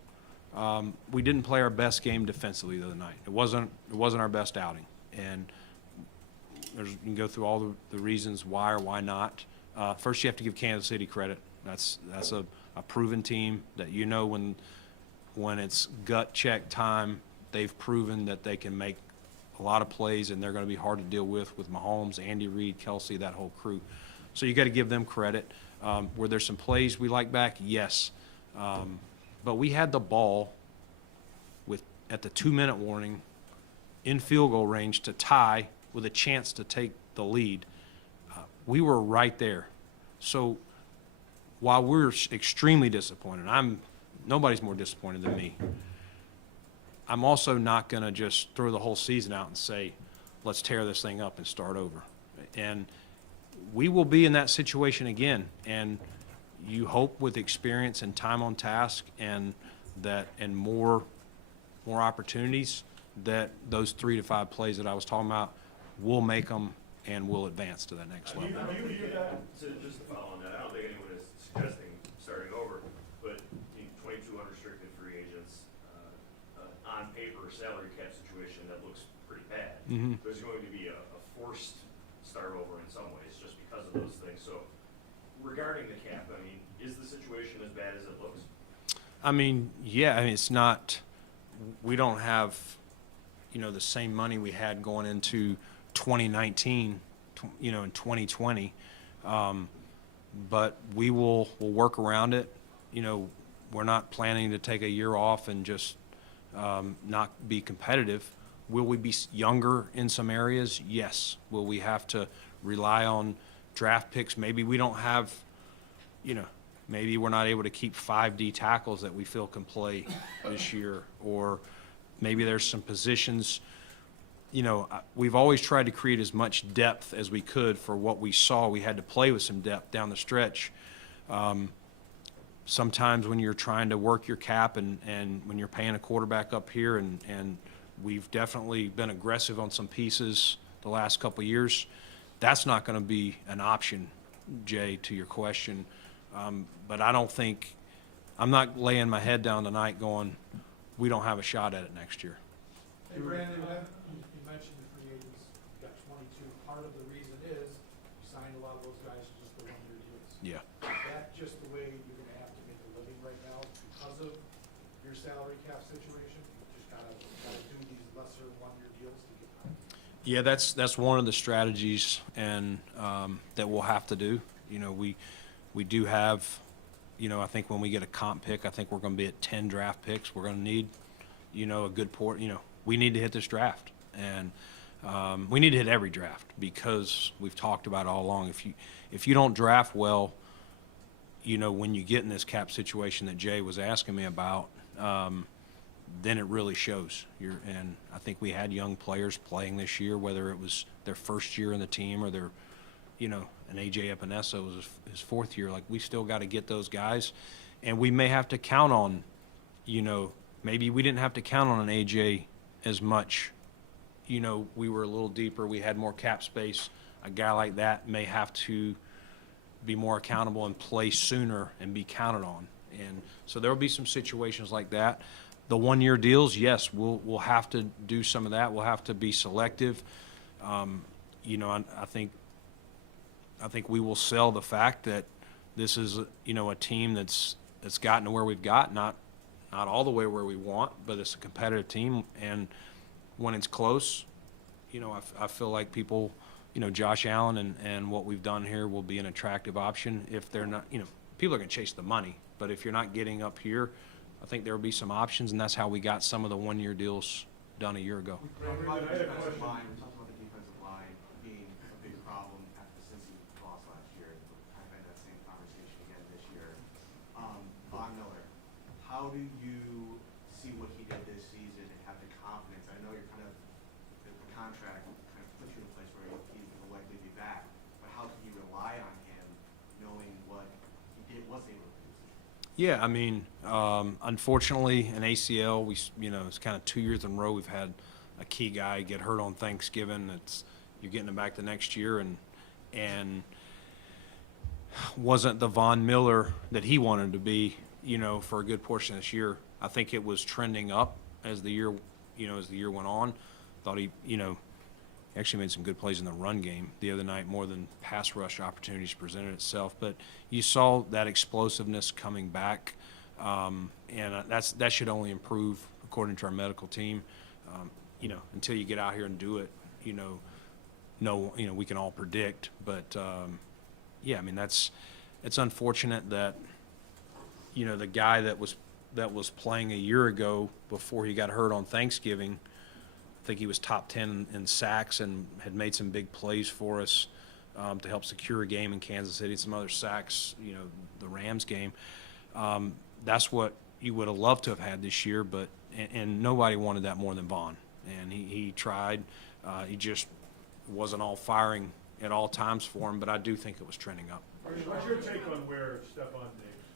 We didn't play our best game defensively the other night. It wasn't our best outing. And you can go through all the reasons why or why not. First, you have to give Kansas City credit. That's a proven team that when it's gut check time, they've proven that they can make a lot of plays, and they're going to be hard to deal with Mahomes, Andy Reid, Kelsey, that whole crew. So you got to give them credit. Were there some plays we like back? Yes. But we had the ball at the 2-minute warning in field goal range to tie with a chance to take the lead. We were right there. So while we're extremely disappointed, nobody's more disappointed than me. I'm also not going to just throw the whole season out and say, let's tear this thing up and start over. And we will be in that situation again. And you hope with experience and time on task and more opportunities that those 3 to 5 plays that I was talking about will make them and will advance to that next level. So just to follow on that, I don't think anyone is suggesting starting over, but 22 unrestricted free agents, on paper salary cap situation that looks pretty bad. There's going to be a forced start over in some ways just because of those things. So regarding the cap, is the situation as bad as it looks? Yeah, it's not, we don't have, the same money we had going into 2019, in 2020. But we'll work around it. We're not planning to take a year off and just not be competitive. Will we be younger in some areas? Yes. Will we have to rely on draft picks? Maybe we don't have, maybe we're not able to keep 5 D tackles that we feel can play this year, or maybe there's some positions. We've always tried to create as much depth as we could for what we saw. We had to play with some depth down the stretch. Sometimes when you're trying to work your cap and when you're paying a quarterback up here, and we've definitely been aggressive on some pieces the last couple of years, that's not going to be an option, Jay, to your question. But I'm not laying my head down tonight going, we don't have a shot at it next year. Hey, Brandon, you mentioned the free agents, you got 22. Part of the reason is you signed a lot of those guys to just the one-year deals. Yeah. Is that just the way you're going to have to make a living right now because of your salary cap situation? You just got to do these lesser one-year deals to get by? Yeah, that's one of the strategies and that we'll have to do. We do have, I think when we get a comp pick, I think we're going to be at 10 draft picks. We're going to need, a good port. We need to hit this draft, and we need to hit every draft because we've talked about it all along. If you don't draft well, when you get in this cap situation that Jay was asking me about, then it really shows. And I think we had young players playing this year, whether it was their first year in the team or their, an AJ Epinesa was his 4th year. Like, we still got to get those guys, and we may have to count on, maybe we didn't have to count on an AJ as much. We were a little deeper. We had more cap space. A guy like that may have to be more accountable and play sooner and be counted on. And so there will be some situations like that. The one-year deals, yes, we'll have to do some of that. We'll have to be selective. I think we will sell the fact that this is, a team that's gotten to where we've got, not all the way where we want, but it's a competitive team. And when it's close, I feel like people, Josh Allen and what we've done here will be an attractive option. If they're not, people are going to chase the money, but if you're not getting up here, I think there will be some options, and that's how we got some of the one-year deals done a year ago. We talked about the defensive line. We talked about the defensive line. was able to produce. Yeah, I mean, unfortunately, an ACL, it's kind of 2 years in a row we've had a key guy get hurt on Thanksgiving. You're getting him back the next year, and wasn't the Von Miller that he wanted to be, for a good portion of this year. I think it was trending up as the year went on. Thought he, actually made some good plays in the run game the other night, more than pass rush opportunities presented itself. But you saw that explosiveness coming back, and that should only improve according to our medical team. Until you get out here and do it, we can all predict. But yeah, I mean it's unfortunate that the guy that was playing a year ago before he got hurt on Thanksgiving. I think he was top 10 in sacks and had made some big plays for us to help secure a game in Kansas City, some other sacks, the Rams game. That's what you would have loved to have had this year, but and nobody wanted that more than Vaughn. And he tried. He just wasn't all firing at all times for him, but I do think it was trending up. What's your take on where Stephon Diggs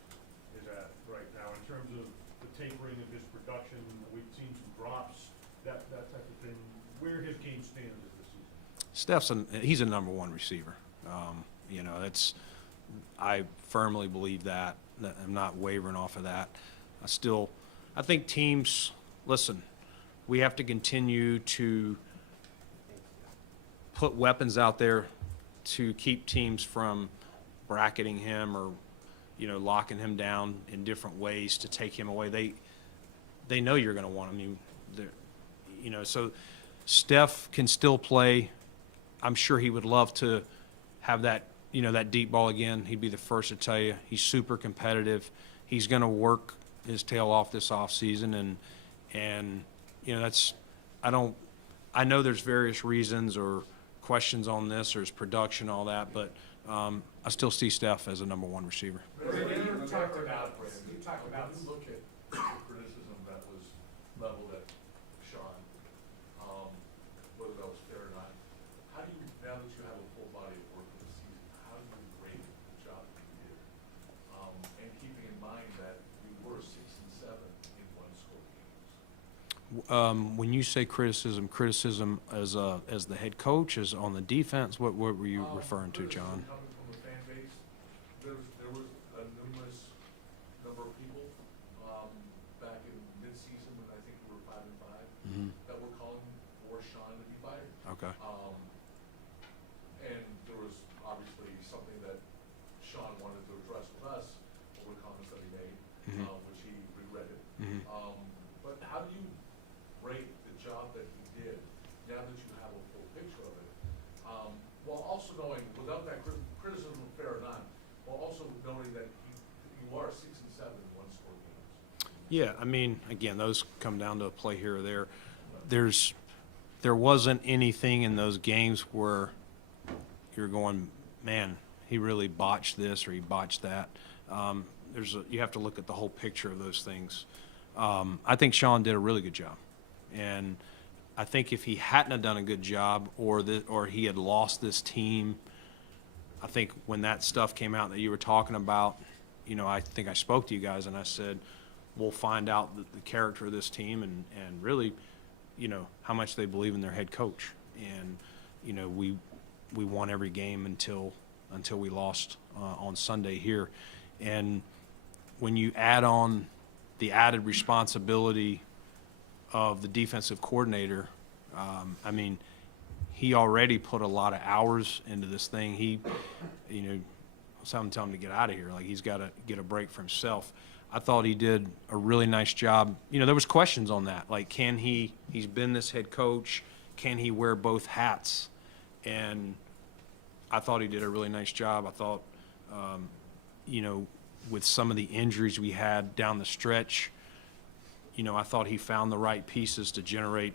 is at right now in terms of the tapering of his production? We've seen some drops, that type of thing. Where his game stands this season? He's a number one receiver. I firmly believe that. I'm not wavering off of that. I think teams, listen, we have to continue to put weapons out there to keep teams from bracketing him or, locking him down in different ways to take him away. They know you're going to want him. So Steph can still play. I'm sure he would love to have that, that deep ball again. He'd be the first to tell you. He's super competitive. He's going to work his tail off this offseason, and I know there's various reasons or questions on this or his production, all that, but I still see Steph as a number one receiver. You talked about, look at the criticism that was leveled at Sean, whether that was fair or not. How do you, now that you have a full body of work for the season, how do you rate the job that you did? And keeping in mind that you were 6-7 in one-score games. When you say criticism as the head coach, as on the defense, what were you referring to, John? Coming from the fan base, there was a numerous number of people back in mid-season when I think we were 5-5 that were calling for Sean to be fired. Okay. And there was obviously something that Sean wanted to address with us over the comments that he made, which he regretted. But how do you rate the job that he did now that you have a full picture of it? While also knowing, without that criticism, fair or not, while also knowing that you are 6-7 in one-score games. Yeah, I mean, again, those come down to a play here or there. There wasn't anything in those games where you're going, man, he really botched this or he botched that. You have to look at the whole picture of those things. I think Sean did a really good job. And I think if he hadn't have done a good job or he had lost this team, I think when that stuff came out that you were talking about, I think I spoke to you guys and I said, we'll find out the character of this team and really, how much they believe in their head coach. And, we won every game until we lost on Sunday here. And when you add on the added responsibility of the defensive coordinator, I mean, he already put a lot of hours into this thing. He, someone tell him to get out of here. Like, he's got to get a break for himself. I thought he did a really nice job. There was questions on that. Like, he's been this head coach, can he wear both hats? And I thought he did a really nice job. I thought, with some of the injuries we had down the stretch, I thought he found the right pieces to generate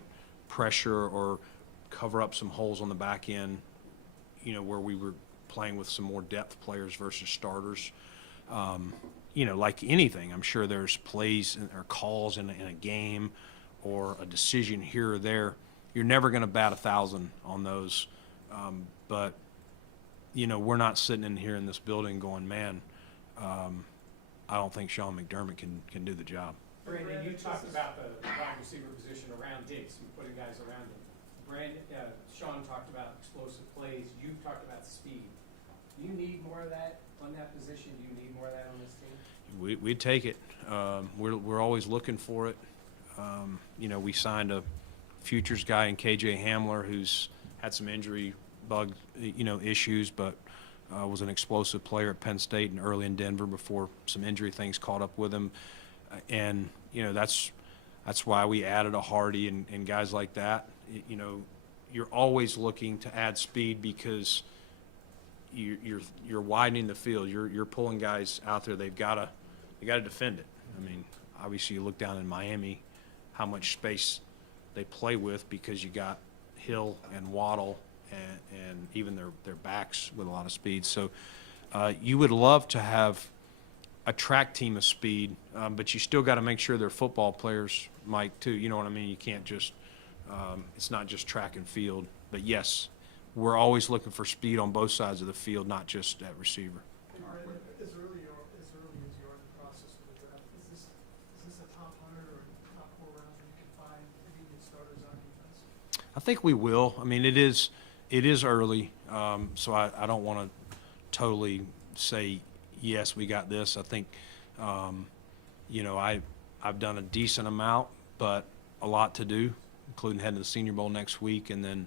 pressure or cover up some holes on the back end, where we were playing with some more depth players versus starters. Like anything, I'm sure there's plays or calls in a game or a decision here or there. You're never going to bat 1,000 on those. But, we're not sitting in here in this building going, man, I don't think Sean McDermott can do the job. Brandon, you talked about the wide receiver position around Diggs, and putting guys around him. Sean talked about explosive plays, you've talked about speed. Do you need more of that on that position? Do you need more of that on this team? We'd take it. We're always looking for it. You know, we signed a futures guy in KJ Hamler who's had some injury bug, issues, but was an explosive player at Penn State and early in Denver before some injury things caught up with him. And, that's why we added a Hardy and guys like that. You're always looking to add speed because you're widening the field. You're pulling guys out there. They got to defend it. I mean, obviously you look down in Miami, how much space they play with because you got Hill and Waddle and even their backs with a lot of speed. So you would love to have a track team of speed, but you still got to make sure they're football players, Mike, too. You know what I mean? You can't just it's not just track and field. But yes, we're always looking for speed on both sides of the field, not just at receiver. Brandon, as early as you are in the process of the draft, is this a top 100 or top 4 rounds where you can find immediate starters on defense? I think we will. I mean, it is early, so I don't want to totally say yes, we got this. I think, I've done a decent amount, but a lot to do, including heading to the Senior Bowl next week, and then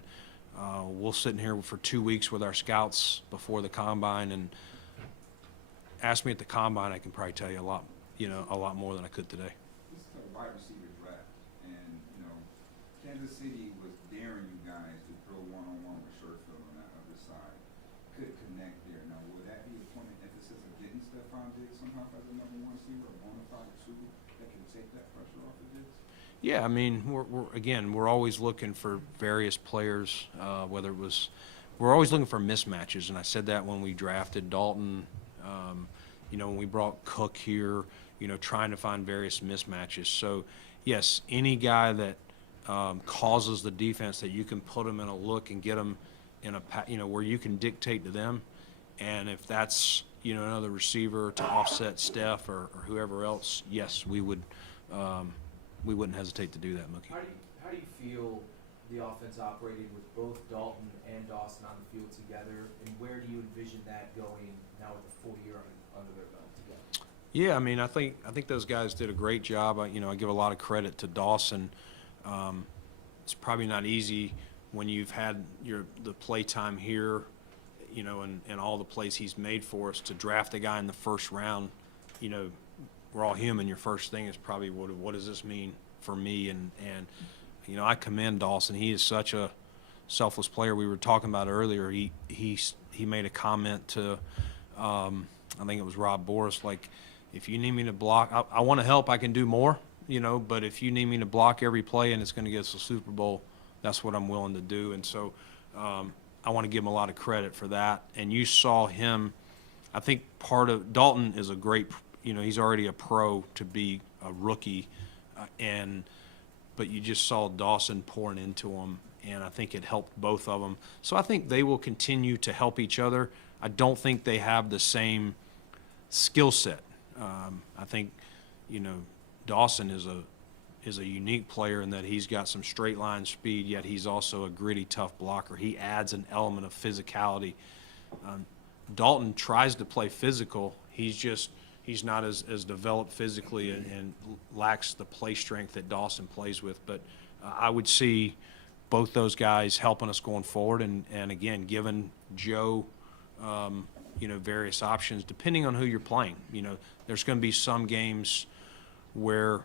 we'll sit in here for 2 weeks with our scouts before the combine. And ask me at the combine, I can probably tell you a lot more than I could today. This is a wide receiver draft, and Kansas City was daring you guys to throw one-on-one with Sherfield on that other side. Could connect there. Now, would that be a point of emphasis of getting Stephon Diggs somehow as a number 1 receiver, a bona fide 2 that can take that pressure off of Diggs? Yeah, I mean, we're always looking for various players, we're always looking for mismatches, and I said that when we drafted Dalton, when we brought Cook here, trying to find various mismatches. So, yes, any guy that causes the defense that you can put them in a look and get them in where you can dictate to them, and if that's, another receiver to offset Steph or whoever else, yes, we wouldn't hesitate to do that, Mookie. How do you feel the offense operating with both Dalton and Dawson on the field together, and where do you envision that going now with a full year under their belt together? Yeah, I mean, I think those guys did a great job. I give a lot of credit to Dawson. It's probably not easy when you've had the play time here, and all the plays he's made for us to draft a guy in the first round. We're all human. Your first thing is probably what does this mean for me? And I commend Dawson. He is such a selfless player. We were talking about earlier. He made a comment to I think it was Rob Boris, like, if you need me to block, I want to help. I can do more, but if you need me to block every play and it's going to get us a Super Bowl, that's what I'm willing to do. And so I want to give him a lot of credit for that. And you saw him. I think part of Dalton is a great. He's already a pro to be a rookie, but you just saw Dawson pouring into him, and I think it helped both of them. So I think they will continue to help each other. I don't think they have the same skill set. I think, Dawson is a unique player in that he's got some straight line speed, yet he's also a gritty, tough blocker. He adds an element of physicality. Dalton tries to play physical. He's not as developed physically and lacks the play strength that Dawson plays with. But I would see both those guys helping us going forward, and again, giving Joe, various options depending on who you're playing. There's going to be some games where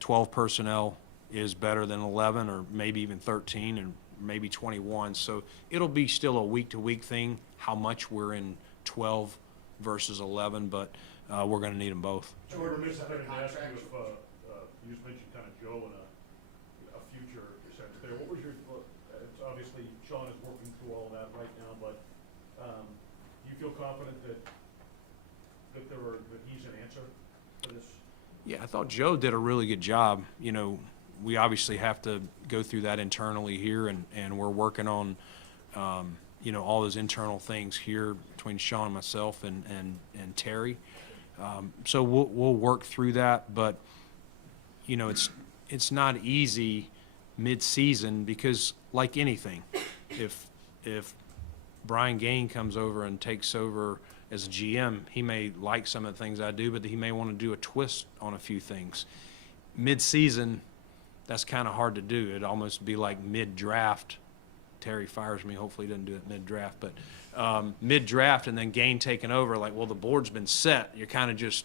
12 personnel is better than 11 or maybe even 13 and maybe 21. So it'll be still a week-to-week thing, how much we're in 12 versus 11, but we're going to need them both. Jordan, I wanted to ask you if you just mentioned kind of Joe and a future sense there. What was it's obviously Sean is working through all that right now, but do you feel confident that he's an answer for this? Yeah, I thought Joe did a really good job. We obviously have to go through that internally here, and we're working on, all those internal things here between Sean and myself and Terry. So we'll work through that, but, you know, it's not easy mid-season because, like anything, if Brian Gain comes over and takes over as GM, he may like some of the things I do, but he may want to do a twist on a few things. Mid-season, that's kind of hard to do. It'd almost be like mid-draft. Terry fires me. Hopefully he doesn't do it mid-draft, but mid-draft and then Gain taking over, like, well, the board's been set. You're kind of just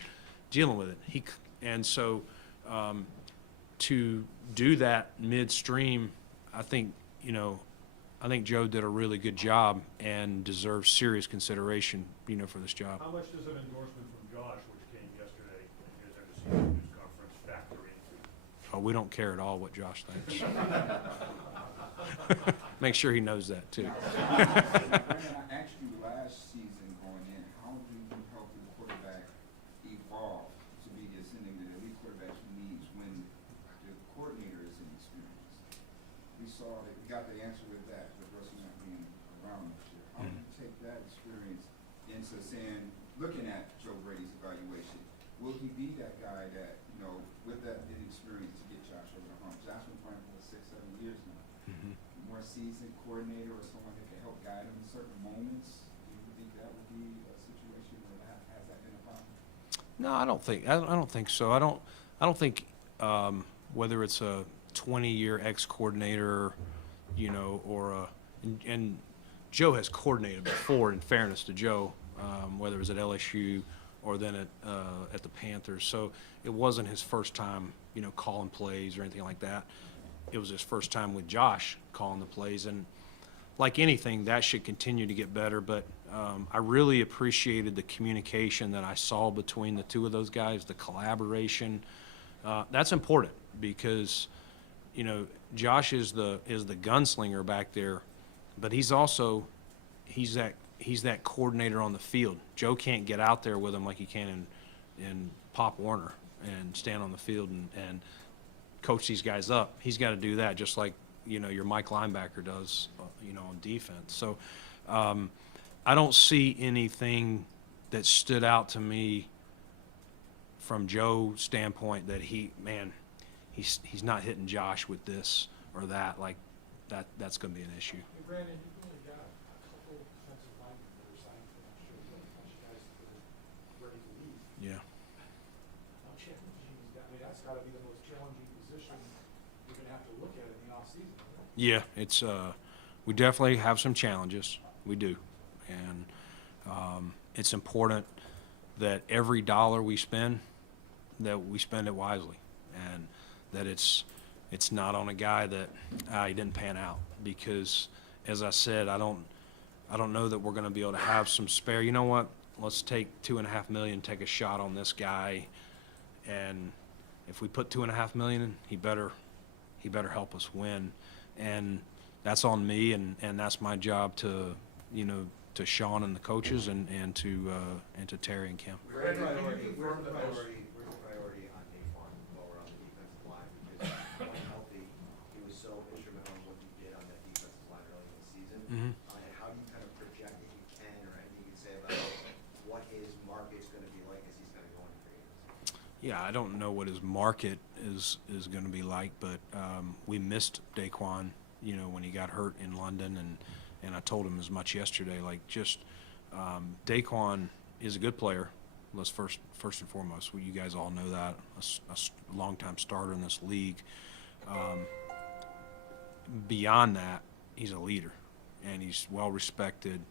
dealing with it. And so to do that midstream, I think Joe did a really good job and deserves serious consideration, for this job. How much does an endorsement from Josh, which came yesterday in his end-of-season news conference, factor into? Oh, we don't care at all what Josh thinks. Make sure he knows that, too. Brandon, I asked you last season going in, how do you help the quarterback evolve to be the ascending that elite quarterbacks needs when the coordinator is inexperienced? We saw that we got the answer with that, with Russell not being around this year. How do you take that experience into saying, looking at Joe Brady's evaluation, will he be that guy that, with that inexperience to get Josh over the hump? Josh been playing for 6-7 years now. More seasoned coordinator or someone that can help guide him in certain moments? Do you think that would be a situation where has that been a problem? No, I don't think so. I don't think whether it's a 20-year ex-coordinator, and Joe has coordinated before, in fairness to Joe, whether it was at LSU or then at the Panthers. So it wasn't his first time, calling plays or anything like that. It was his first time with Josh calling the plays. And like anything, that should continue to get better. But I really appreciated the communication that I saw between the two of those guys, the collaboration. That's important because, Josh is the gunslinger back there, but he's that coordinator on the field. Joe can't get out there with him like he can in Pop Warner and stand on the field and coach these guys up. He's got to do that just like, your Mike linebacker does, on defense. So I don't see anything that stood out to me from Joe's standpoint that he's not hitting Josh with this or that. Like, that's going to be an issue. Hey, Brandon, you've only got a couple defensive linemen that are signed for next year. You've got a bunch of guys that are ready to leave. Yeah. How challenging is that? I mean, that's gotta be the most challenging position you're gonna have to look at in the offseason, right? Yeah, it's we definitely have some challenges. We do, and it's important that every dollar we spend, that we spend it wisely, and that it's not on a guy that he didn't pan out. Because, as I said, I don't know that we're going to be able to have some spare. You know what? Let's take $2.5 million, take a shot on this guy, and if we put $2.5 million in, he better help us win. And that's on me, and that's my job to Sean and the coaches and to Terry and Kim. Where's the priority on Daquan while we're on the defensive line? Because when healthy, he was so instrumental in what he did on that defensive line early in the season. Mhm. And how do you kind of project, if you can, or anything you can say about what his market's going to be like as he's going to go into free agency? Yeah, I don't know what his market is going to be like, but we missed Daquan, when he got hurt in London, and I told him as much yesterday. Like, just Daquan is a good player. Let's first and foremost, you guys all know that, a long-time starter in this league. Beyond that, he's a leader, and he's well respected.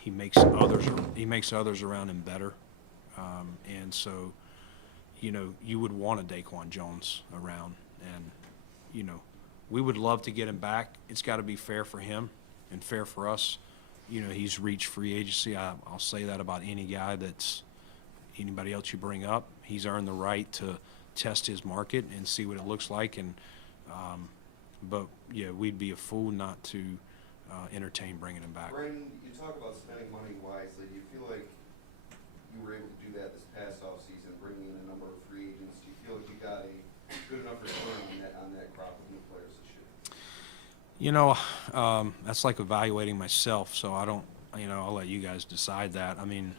He makes others around him better, and so. You would want a Daquan Jones around, and, we would love to get him back. It's got to be fair for him and fair for us. He's reached free agency. I'll say that about anybody else you bring up. He's earned the right to test his market and see what it looks like. And, but yeah, we'd be a fool not to entertain bringing him back. Brandon, you talk about spending money wisely. Do you feel like you were able to do that this past offseason, bringing in a number of free agents? Do you feel like you got a good enough return on that crop of new players this year? That's like evaluating myself, so I don't, I'll let you guys decide that. I mean,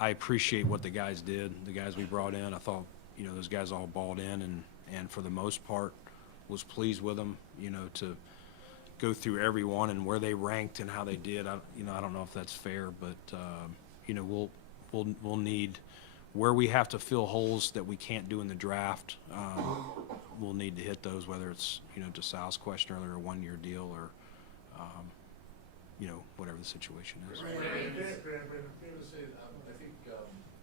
I appreciate what the guys did, the guys we brought in. I thought, you know, those guys all balled in and for the most part was pleased with them, you know, to go through everyone and where they ranked and how they did. I don't know if that's fair, but, you know, we'll need where we have to fill holes that we can't do in the draft. We'll need to hit those, whether it's, you know, to Sal's question earlier, a one-year deal or, you know, whatever the situation is. Fair to say, I think,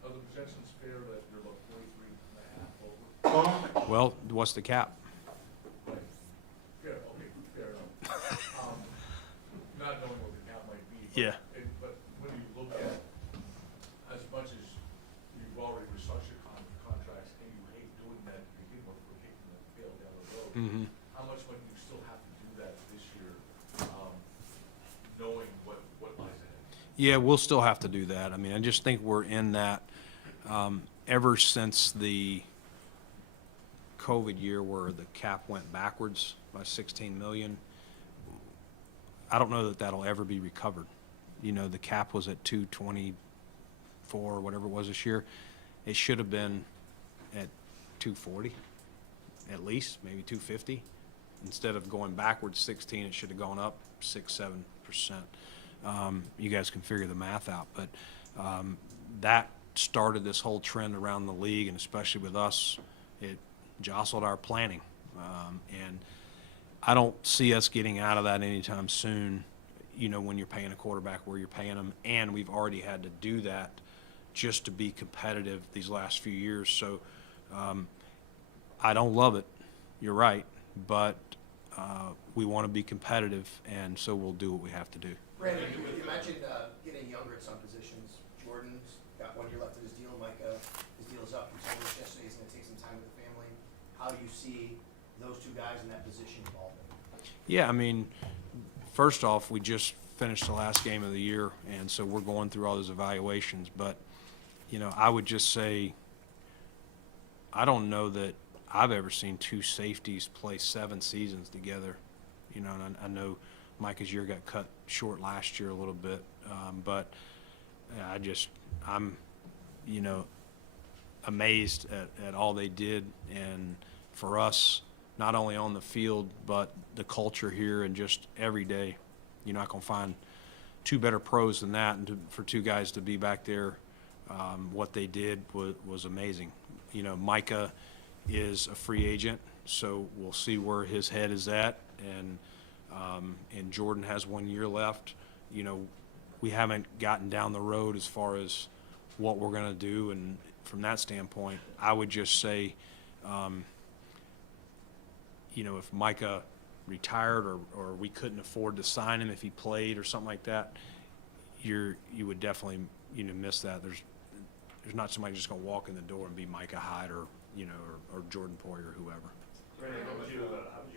are the projections fair that you're about 43.5 over? Well, what's the cap? Right. Fair, okay, fair enough. Not knowing what the cap might be. Yeah. But when you look at, as much as you've already restructured contracts and you hate doing that, you think we're kicking the tail down the road. Mm-hmm. How much money do you still have to do that this year, knowing what lies ahead? Yeah, we'll still have to do that. I mean, I just think we're in that ever since the COVID year where the cap went backwards by 16 million. I don't know that that'll ever be recovered. You know, the cap was at 224 or whatever it was this year. It should have been at 240 at least, maybe 250. Instead of going backwards 16, it should have gone up 6-7%. You guys can figure the math out, but that started this whole trend around the league, and especially with us, it jostled our planning. And I don't see us getting out of that anytime soon, you know, when you're paying a quarterback where you're paying them, and we've already had to do that just to be competitive these last few years. So I don't love it, you're right, but we want to be competitive, and so we'll do what we have to do. Brandon, you mentioned getting younger at some positions. Jordan's got 1 year left of his deal. Micah, his deal's up. He told us yesterday he's going to take some time with the family. How do you see those two guys in that position evolving? Yeah, I mean, first off, we just finished the last game of the year, and so we're going through all those evaluations. But, you know, I would just say I don't know that I've ever seen two safeties play 7 seasons together. You know, and I know Micah's year got cut short last year a little bit, but I'm, you know, amazed at all they did, and for us, not only on the field, but the culture here and just every day. You're not going to find two better pros than that, and for two guys to be back there, what they did was amazing. You know, Micah is a free agent, so we'll see where his head is at, and Jordan has 1 year left. You know, we haven't gotten down the road as far as what we're going to do, and from that standpoint, I would just say, you know, if Micah retired or we couldn't afford to sign him if he played or something like that, you would definitely, you know, miss that. There's not somebody just going to walk in the door and be Micah Hyde or, you know, or Jordan Poyer or whoever. Brandon, how would you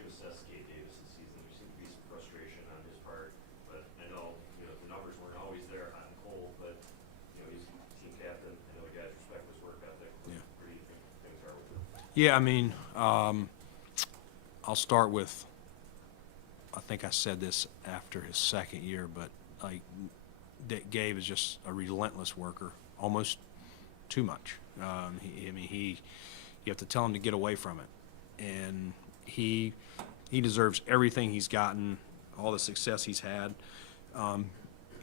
assess Gabe Davis this season? There seemed to be some frustration on his part, but I know, you know, the numbers weren't always there, hot and cold, but, you know, he's team captain. I know you guys respect his work ethic. Yeah. Where do you think things are with him? Yeah, I mean, I'll start with, I think I said this after his second year, but like Gabe is just a relentless worker, almost too much. You have to tell him to get away from it, and he deserves everything he's gotten, all the success he's had.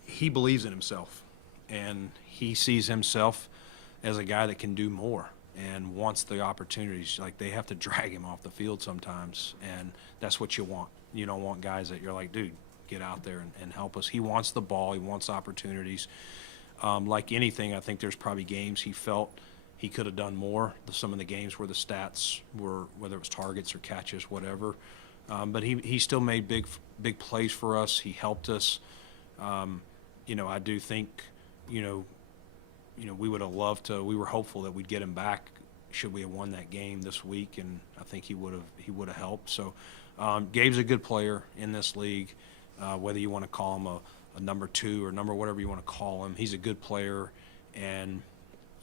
He believes in himself, and he sees himself as a guy that can do more and wants the opportunities. Like, they have to drag him off the field sometimes, and that's what you want. You don't want guys that you're like, dude, get out there and help us. He wants the ball. He wants opportunities. Like anything, I think there's probably games he felt he could have done more. Some of the games where the stats were, whether it was targets or catches, whatever. But he still made big plays for us. He helped us. You know, I do think, you know, we would have loved to. We were hopeful that we'd get him back should we have won that game this week, and I think he would have helped. So Gabe's a good player in this league, whether you want to call him a number 2 or number whatever you want to call him. He's a good player, and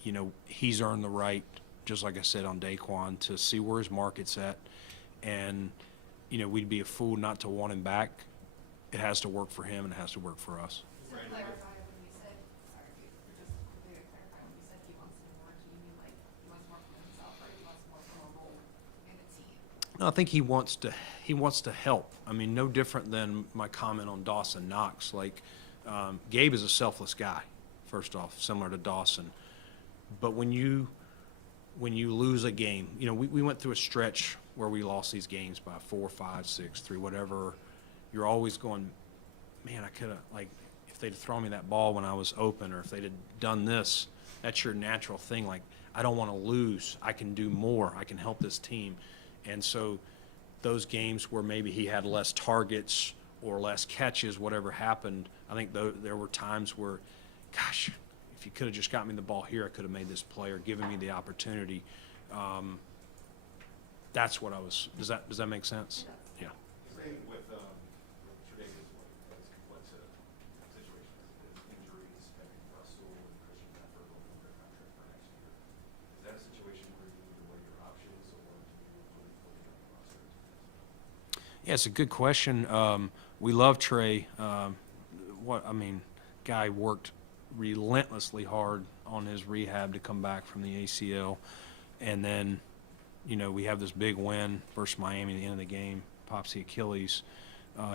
you know, he's earned the right, just like I said on Daquan, to see where his market's at, and you know, we'd be a fool not to want him back. It has to work for him, and it has to work for us. Just to clarify when you said, sorry, just quickly to clarify, No, I think he wants to help. I mean, no different than my comment on Dawson Knox. Like, Gabe is a selfless guy, first off, similar to Dawson. But when you lose a game, you know, we went through a stretch where we lost these games by 4, 5, 6, 3, whatever. You're always going, man, I could have, like, if they'd thrown me that ball when I was open, or if they'd have done this, that's your natural thing. Like, I don't want to lose. I can do more. I can help this team. And so those games where maybe he had less targets or less catches, whatever happened, I think there were times where, gosh, if you could have just got me the ball here, I could have made this play or given me the opportunity. That's what I was. Does that make sense? Yeah. Same with Tredavious White, as complex a situation as injuries, having Russell and Christian Pepper going over their contract for next year. Is that a situation where you need to weigh your options, or do you really fully join the roster? Yeah, it's a good question. We love Trey. Guy worked relentlessly hard on his rehab to come back from the ACL. And then, you know, we have this big win versus Miami at the end of the game, pops the Achilles.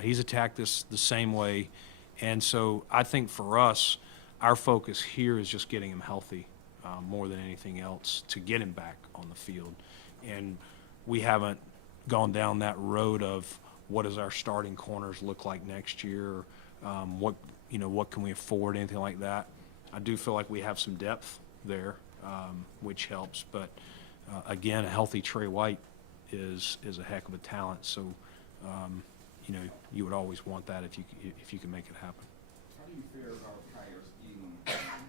He's attacked this the same way. And so I think for us, our focus here is just getting him healthy more than anything else to get him back on the field. And we haven't gone down that road of what does our starting corners look like next year, what can we afford, anything like that. I do feel like we have some depth there, which helps. But again, a healthy Trey White is a heck of a talent. So, you would always want that if you can make it happen. How do you feel about Kyer's Elam?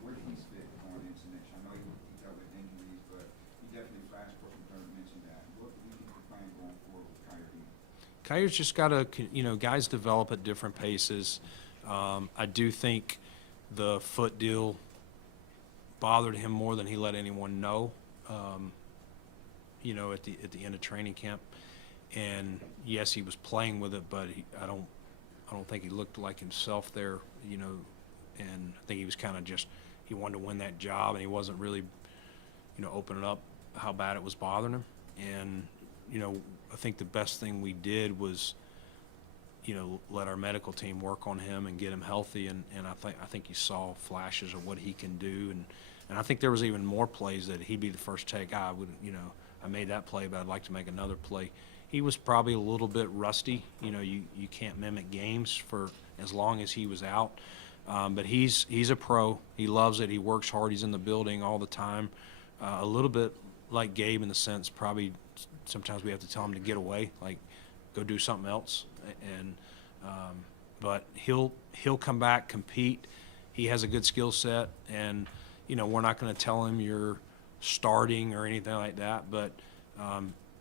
Where do he fit going into next year? I know he dealt with injuries, but he definitely flashed. Coach McDermott mentioned that. What do you think the plan going forward with Kyer Elam? Kyer's just got to, guys develop at different paces. I do think the foot deal bothered him more than he let anyone know, at the end of training camp. And yes, he was playing with it, but I don't think he looked like himself there, and I think he was kind of he wanted to win that job, and he wasn't really, opening up how bad it was bothering him. And, I think the best thing we did was, let our medical team work on him and get him healthy. And I think you saw flashes of what he can do. And I think there was even more plays that he'd be the first take. I made that play, but I'd like to make another play. He was probably a little bit rusty. You can't mimic games for as long as he was out. But he's a pro. He loves it. He works hard. He's in the building all the time. A little bit like Gabe in the sense, probably sometimes we have to tell him to get away, like go do something else. But he'll come back, compete. He has a good skill set, and we're not going to tell him you're starting or anything like that. But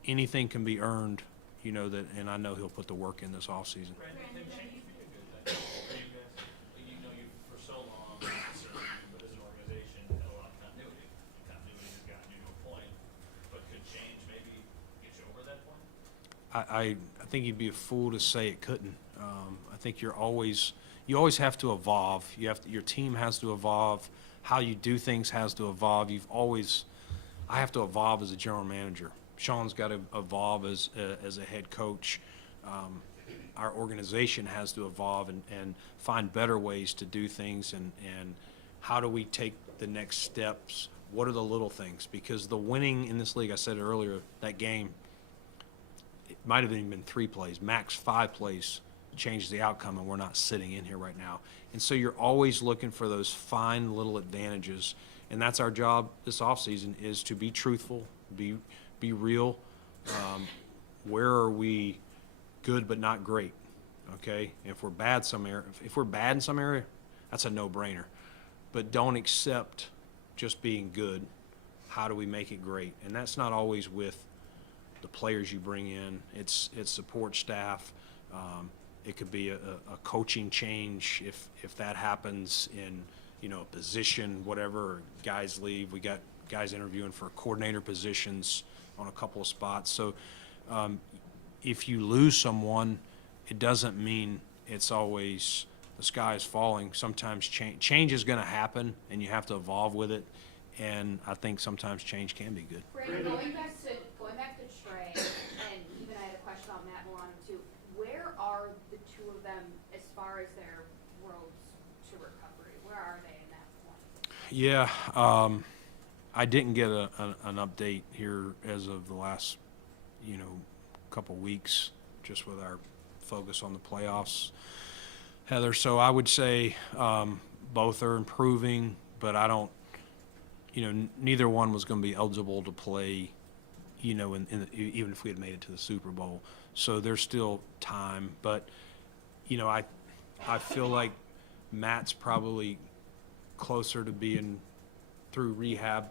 anything can be earned, and I know he'll put the work in this offseason. Brandon, can change be a good thing for you guys? You for so long, certainly, but as an organization, had a lot of continuity. Continuity has gotten you to a point, but could change maybe get you over that point? I think you'd be a fool to say it couldn't. I think you always have to evolve. Your team has to evolve. How you do things has to evolve. I have to evolve as a general manager. Sean's got to evolve as a head coach. Our organization has to evolve and find better ways to do things. And how do we take the next steps? What are the little things? Because the winning in this league, I said earlier, that game, it might have even been 3 plays, max 5 plays changes the outcome, and we're not sitting in here right now. And so you're always looking for those fine little advantages, and that's our job this offseason, is to be truthful, be real. Where are we good but not great? Okay, if we're bad in some area, that's a no-brainer. But don't accept just being good. How do we make it great? And that's not always with the players you bring in. It's support staff. It could be a coaching change if that happens in a position, whatever. Guys leave. We got guys interviewing for coordinator positions on a couple of spots. So if you lose someone, it doesn't mean it's always the sky is falling. Sometimes change is going to happen, and you have to evolve with it. And I think sometimes change can be good. Brandon, going back to Trey, and even I them as far as their roads to recovery? Where are they in that point? Yeah, I didn't get an update here as of the last, couple weeks, just with our focus on the playoffs, Heather. So I would say both are improving, but I don't, neither one was going to be eligible to play, even if we had made it to the Super Bowl. So there's still time, but, I feel like Matt's probably closer to being through rehab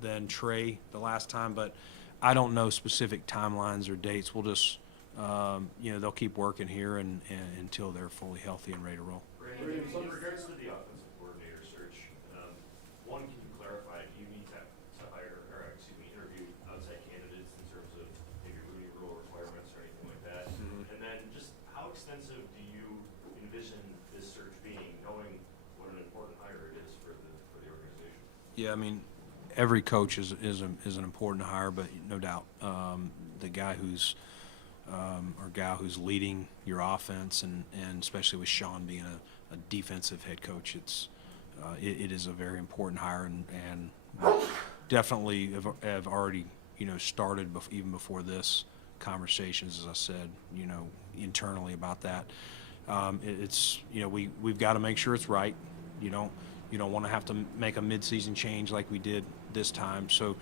than Trey the last time, but I don't know specific timelines or dates. We'll just, they'll keep working here and until they're fully healthy and ready to roll. Brandon, in regards to the offensive coordinator search, one, can you clarify, do you need to interview outside candidates in terms of maybe rooney rule requirements or anything like that? And then just how extensive do you envision this search being, knowing what an important hire it is for the organization? Yeah, I mean, every coach is an important hire, but no doubt the guy who's or gal who's leading your offense, and especially with Sean being a defensive head coach, it is a very important hire, and definitely have already started even before this conversations, as I said, internally about that. We've got to make sure it's right. You don't want to have to make a midseason change like we did this time. So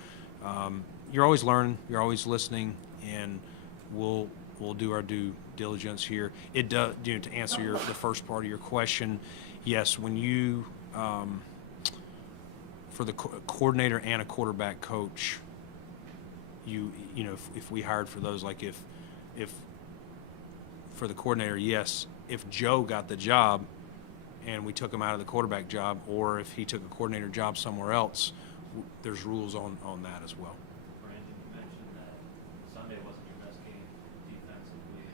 you're always learning, you're always listening, and we'll do our due diligence here. It does, to answer the first part of your question, yes, when you for the coordinator and a quarterback coach, if we hired for those, like if for the coordinator, yes, if Joe got the job and we took him out of the quarterback job, or if he took a coordinator job somewhere else, there's rules on that as well. Brandon, you mentioned that Sunday wasn't your best game defensively.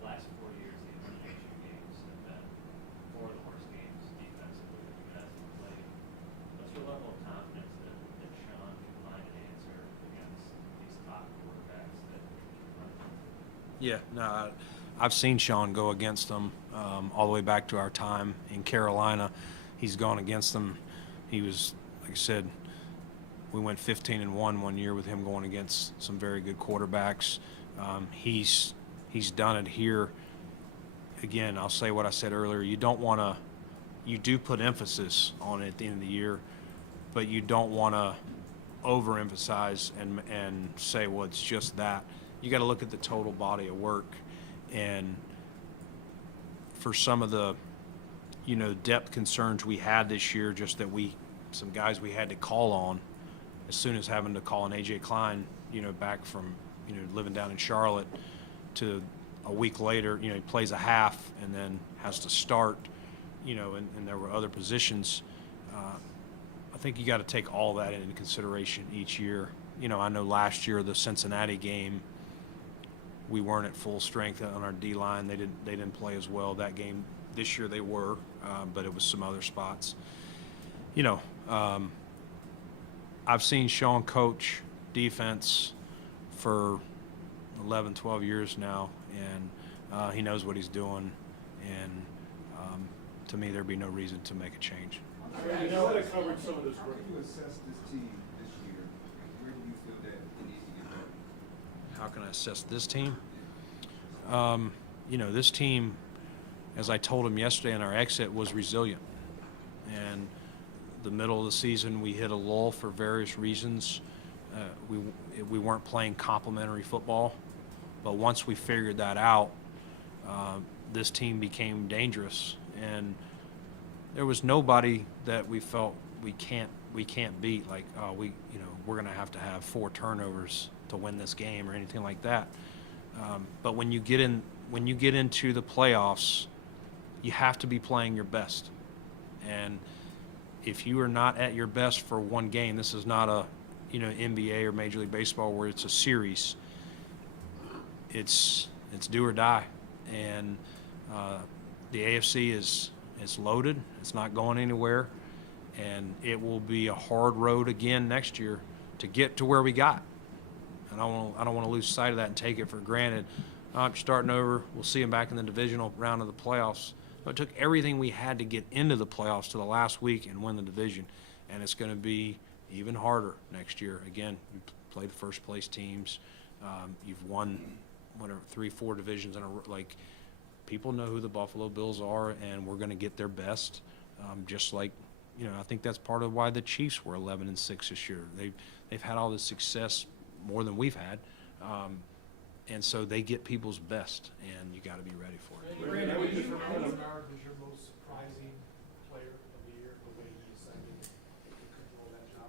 The last 4 years, the elimination games have been 4 of the worst games defensively that you guys have played. What's your level of confidence that Sean can find an answer against these top quarterbacks that you run into? Yeah, no, I've seen Sean go against them all the way back to our time in Carolina. He's gone against them. He was, like I said, we went 15-1 one year with him going against some very good quarterbacks. He's done it here. Again, I'll say what I said earlier. You do put emphasis on it at the end of the year, but you don't want to overemphasize and say, well, it's just that. You got to look at the total body of work. And for some of the, depth concerns we had this year, just that some guys we had to call on, as soon as having to call on A.J. Klein, back from, living down in Charlotte, to a week later, he plays a half and then has to start, and there were other positions. I think you got to take all that into consideration each year. I know last year, the Cincinnati game, we weren't at full strength on our D-line. They didn't play as well that game. This year they were, but it was some other spots. I've seen Sean coach defense for 11, 12 years now, and he knows what he's doing. And to me, there'd be no reason to make a change. You know, I covered some of this. How do you assess this team this year? Where do you feel that it needs to get better? How can I assess this team? This team, as I told him yesterday in our exit, was resilient. And the middle of the season, we hit a lull for various reasons. We weren't playing complementary football. But once we figured that out, this team became dangerous. And there was nobody that we felt we can't beat. Like, we're going to have 4 turnovers to win this game or anything like that. But when you get into the playoffs, you have to be playing your best. And if you are not at your best for one game, this is not a NBA or Major League Baseball where it's a series. It's do or die. And the AFC is loaded. It's not going anywhere. And it will be a hard road again next year to get to where we got. And I don't want to lose sight of that and take it for granted. Starting over. We'll see them back in the divisional round of the playoffs. It took everything we had to get into the playoffs to the last week and win the division, and it's going to be even harder next year. Again, you play the first place teams. You've won whatever 3-4 divisions in a row. Like, people know who the Buffalo Bills are, and we're going to get their best. Just like, I think that's part of why the Chiefs were 11-6 this year. They've had all this success more than we've had. And so they get people's best, and you got to be ready for it. Brandon, was your most surprising player of the year, the way he ascended and control that job,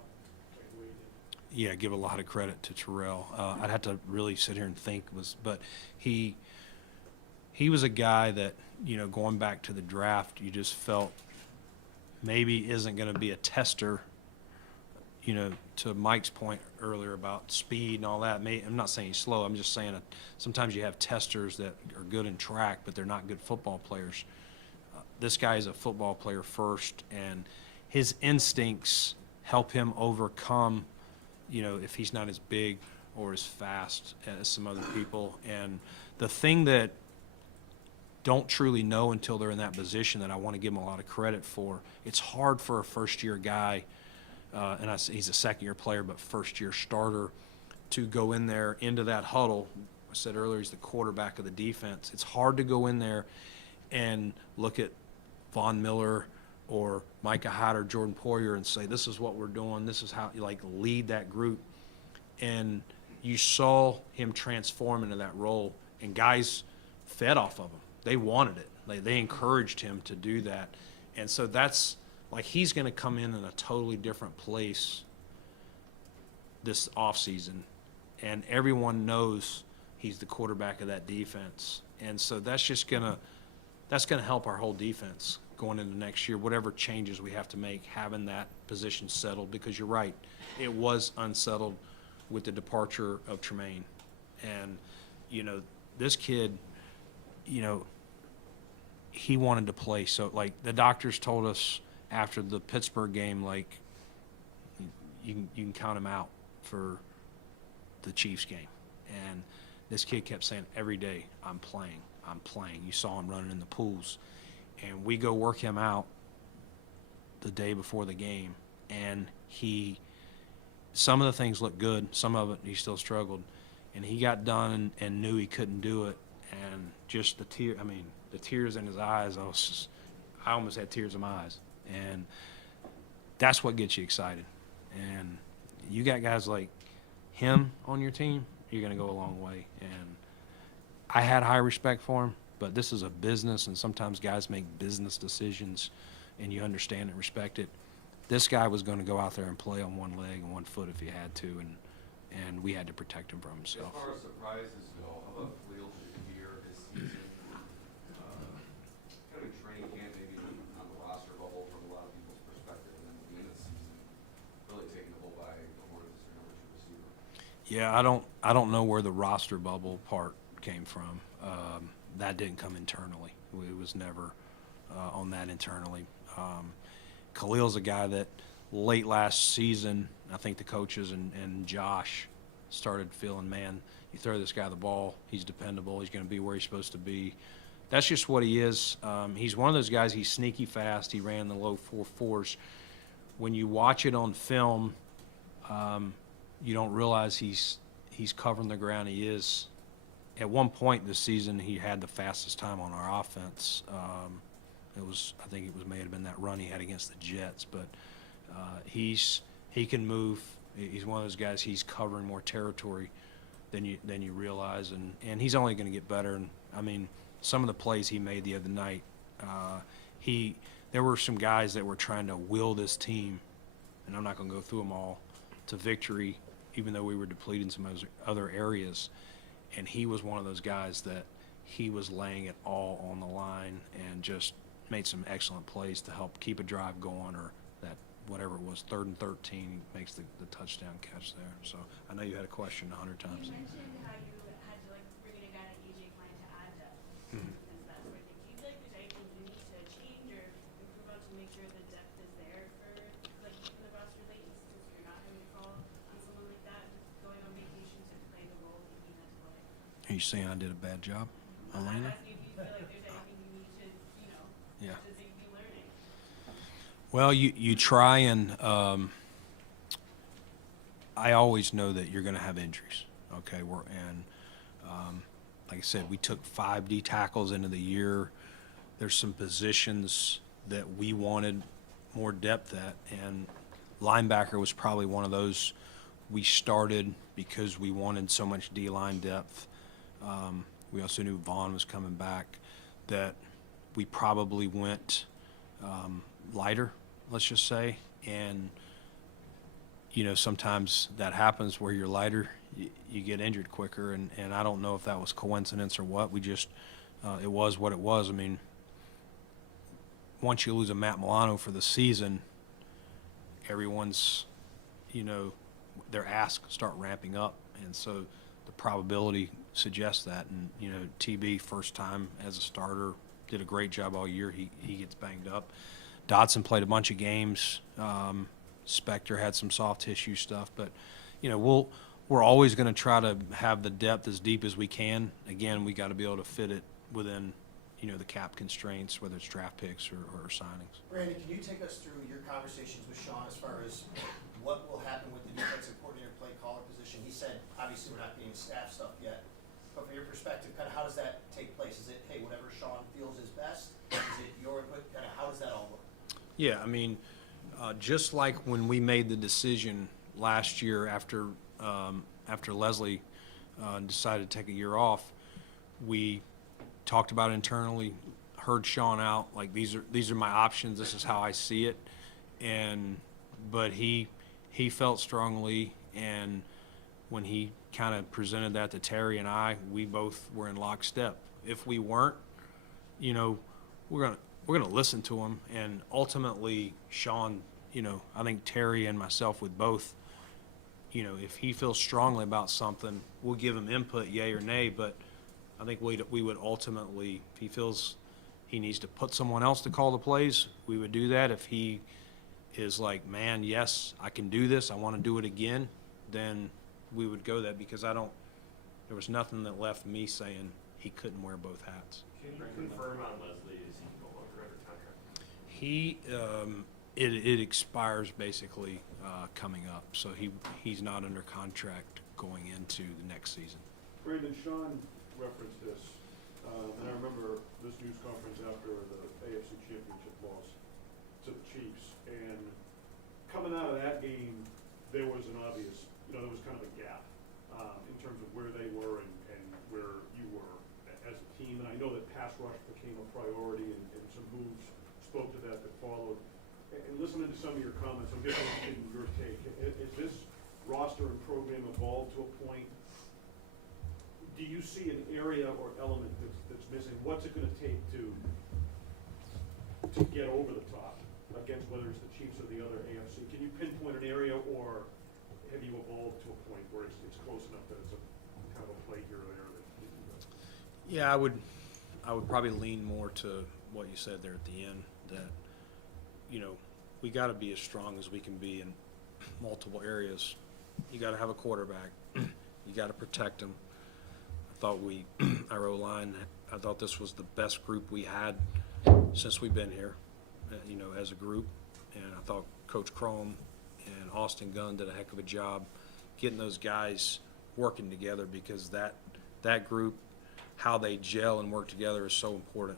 like the way he did? Yeah, give a lot of credit to Terrell. I'd have to really sit here and think, but he was a guy that, going back to the draft, you just felt maybe isn't going to be a tester. To Mike's point earlier about speed and all that, I'm not saying he's slow. I'm just saying sometimes you have testers that are good in track, but they're not good football players. This guy is a football player first, and his instincts help him overcome, if he's not as big or as fast as some other people. And the thing that don't truly know until they're in that position that I want to give him a lot of credit for, it's hard for a first-year guy, he's a second-year player, but first-year starter, to go in there into that huddle. I said earlier, he's the quarterback of the defense. It's hard to go in there and look at Von Miller or Micah Hyde or Jordan Poyer and say, this is what we're doing, this is how you lead that group. And you saw him transform into that role, and guys fed off of him. They wanted it. They encouraged him to do that. And so that's he's going to come in a totally different place this offseason, and everyone knows he's the quarterback of that defense. And so that's just going to help our whole defense going into next year, whatever changes we have to make, having that position settled, because you're right, it was unsettled with the departure of Tremaine. And, this kid, he wanted to play. So, the doctors told us after the Pittsburgh game, you can count him out for the Chiefs game. And this kid kept saying every day, I'm playing. You saw him running in the pools. And we go work him out the day before the game, and some of the things looked good, some of it he still struggled. And he got done and knew he couldn't do it. And just the tears in his eyes, I almost had tears in my eyes. And that's what gets you excited. And you got guys like him on your team, you're going to go a long way. And I had high respect for him, but this is a business, and sometimes guys make business decisions, and you understand and respect it. This guy was going to go out there and play on one leg and one foot if he had to, and we had to protect him from himself. As far as surprises go, how about Khalil here this season? Kind of a training camp maybe on the roster bubble from a lot of people's perspective, and then at the end of the season, really taking the bull by the horns as their number 2 receiver. Yeah, I don't know where the roster bubble part came from. That didn't come internally. It was never on that internally. Khalil's a guy that late last season, I think the coaches and Josh started feeling, man, you throw this guy the ball, he's dependable, he's going to be where he's supposed to be. That's just what he is. He's one of those guys, he's sneaky fast. He ran the low 4.4s. When you watch it on film, you don't realize he's covering the ground he is. At one point this season, he had the fastest time on our offense. I think it may have been that run he had against the Jets, but he can move. He's one of those guys, he's covering more territory than you realize, and he's only going to get better. And some of the plays he made the other night, there were some guys that were trying to will this team, and I'm not going to go through them all, to victory, even though we were depleting some other areas. And he was one of those guys that he was laying it all on the line and just made some excellent plays to help keep a drive going, or that whatever it was, 3rd and 13, makes the touchdown catch there. So I know you had a question 100 times. You mentioned how you had to bring in a guy like AJ Klein to add depth and that sort of thing. Do you feel like there's anything you need to change or improve on to make sure the depth is there for keeping the roster late, since you're not having to call on someone like that going on vacation to play the role that he had to play? He saying I did a bad job, I'm Elena? asking if you feel like there's anything you need to, Yeah. to be learning. Well, you try and I always know that you're going to have injuries. Okay, like I said, we took 5 D tackles into the year. There's some positions that we wanted more depth at, and linebacker was probably one of those we started because we wanted so much D-line depth. We also knew Vaughn was coming back, that we probably went lighter, let's just say. And, sometimes that happens where you're lighter, you get injured quicker. And I don't know if that was coincidence or what. We just, it was what it was. I mean, once you lose a Matt Milano for the season, everyone's, their asks start ramping up. And so the probability suggests that. And, TB, first time as a starter, did a great job all year. He gets banged up. Dotson played a bunch of games. Spector had some soft tissue stuff. But, we're always going to try to have the depth as deep as we can. Again, we got to be able to fit it within, the cap constraints, whether it's draft picks or signings. Brandon, can you take us through your conversations with Sean as far as what will happen with the defensive coordinator play caller position? He said, obviously, we're not getting staff stuff yet, but from your perspective, kind of how does that take place? Is it, hey, whatever Sean feels is best? Is it your input? Kind of how does that all work? Yeah, I mean, just like when we made the decision last year after Leslie decided to take a year off, we talked about it internally, heard Sean out, like these are my options, this is how I see it. But he felt strongly, and when he kind of presented that to Terry and I, we both were in lockstep. If we weren't, we're gonna listen to him, and ultimately Sean, I think Terry and myself would both, if he feels strongly about something, we'll give him input, yay or nay. But I think we would ultimately, if he feels he needs to put someone else to call the plays, we would do that. If he is like, man, yes, I can do this, I want to do it again, then we would go that, because there was nothing that left me saying he couldn't wear both hats. Can you confirm on Leslie, is he no longer under contract? It expires basically coming up, so he's not under contract going into the next season. Brandon, Sean referenced this, and I remember this news conference after the AFC Championship loss to the Chiefs, and coming out of that game, there was an obvious, there was kind of a gap in terms of where they were and where you were as a team. And I know that pass rush became a priority, and some moves spoke to that followed. And listening to some of your comments, I'm just interested in your take. Is this roster and program evolved to a point? Do you see an area or element that's missing? What's it going to take to get over the top against whether it's the Chiefs or the other AFC? Can you pinpoint an area, or have you evolved to a point where it's close enough that it's a kind of a play here or there? Yeah, I would probably lean more to what you said there at the end, that we got to be as strong as we can be in multiple areas. You got to have a quarterback. You got to protect him. I thought our O-line, I thought this was the best group we had since we've been here, as a group. And I thought Coach Chrome and Austin Gunn did a heck of a job getting those guys working together, because that group, how they gel and work together, is so important,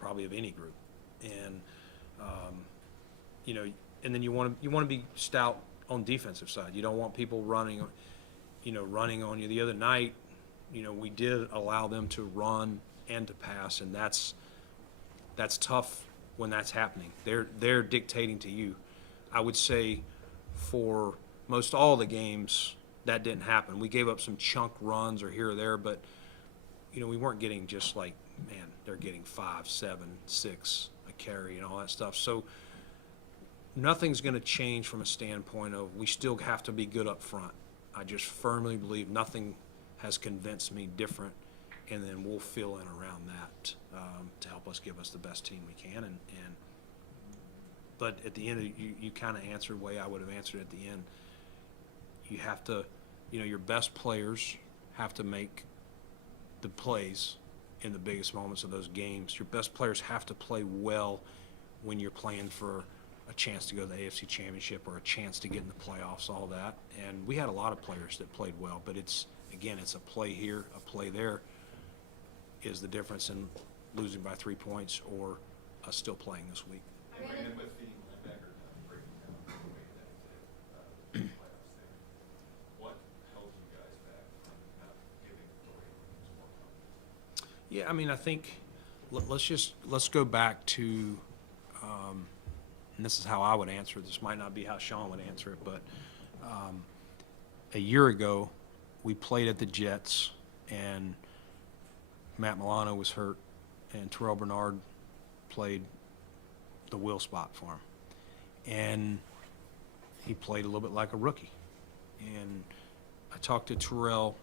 probably of any group. And and then you want to be stout on defensive side. You don't want people running on you. The other night, we did allow them to run and to pass, and that's tough when that's happening. They're dictating to you. I would say for most all the games that didn't happen. We gave up some chunk runs or here or there, but we weren't getting just like, man, they're getting 5, 7, 6 a carry and all that stuff. So nothing's going to change from a standpoint of we still have to be good up front. I just firmly believe nothing has convinced me different, and then we'll fill in around that to help us give us the best team we can. But at the end, you kind of answered the way I would have answered at the end. You have to, your best players have to make the plays in the biggest moments of those games. Your best players have to play well when you're playing for a chance to go to the AFC Championship or a chance to get in the playoffs, all that. And we had a lot of players that played well, but it's a play here, a play there is the difference in losing by 3 points or us still playing this week. And bringing with the linebacker breaking down the way that it did playoffs there, what held you guys back from not giving Dorian more confidence? Yeah, I mean, I think let's go back to, and this is how I would answer it. This might not be how Sean would answer it, but a year ago we played at the Jets and Matt Milano was hurt and Terrell Bernard played the will spot for him, and he played a little bit like a rookie. And I talked to Terrell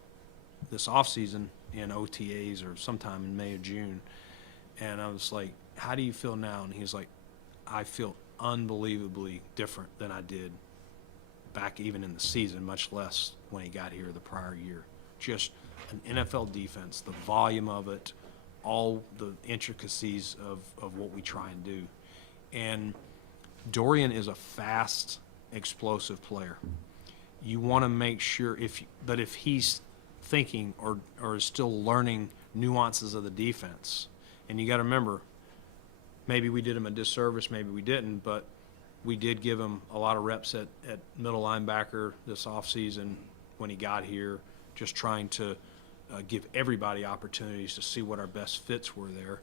this offseason in OTAs or sometime in May or June, and I was like, how do you feel now? And he was like, I feel unbelievably different than I did back even in the season, much less when he got here the prior year. Just an NFL defense, the volume of it, all the intricacies of what we try and do. And Dorian is a fast, explosive player. You want to make sure if he's thinking or is still learning nuances of the defense, and you got to remember, maybe we did him a disservice, maybe we didn't, but we did give him a lot of reps at middle linebacker this offseason when he got here, just trying to give everybody opportunities to see what our best fits were there.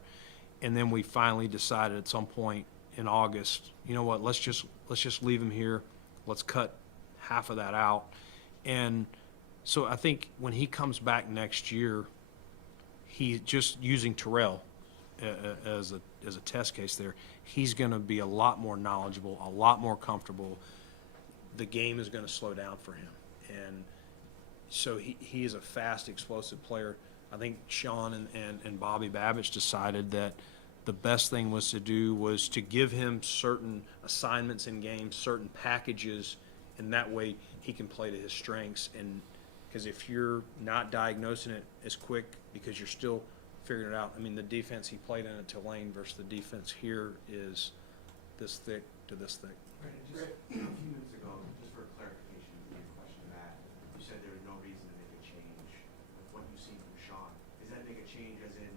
And then we finally decided at some point in August, you know what, let's just leave him here. Let's cut half of that out. And so I think when he comes back next year, he's just using Terrell as a test case there. He's going to be a lot more knowledgeable, a lot more comfortable. The game is going to slow down for him. And so he is a fast, explosive player. I think Sean and Bobby Babbage decided that the best thing was to give him certain assignments in games, certain packages, and that way he can play to his strengths. And because if you're not diagnosing it as quick because you're still figuring it out, I mean, the defense he played in at Tulane versus the defense here is this thick to this thick. Right, and just a few minutes ago, just for clarification, your question, Matt, you said there was no reason to make a change with what you've seen from Sean. Does that make a change as in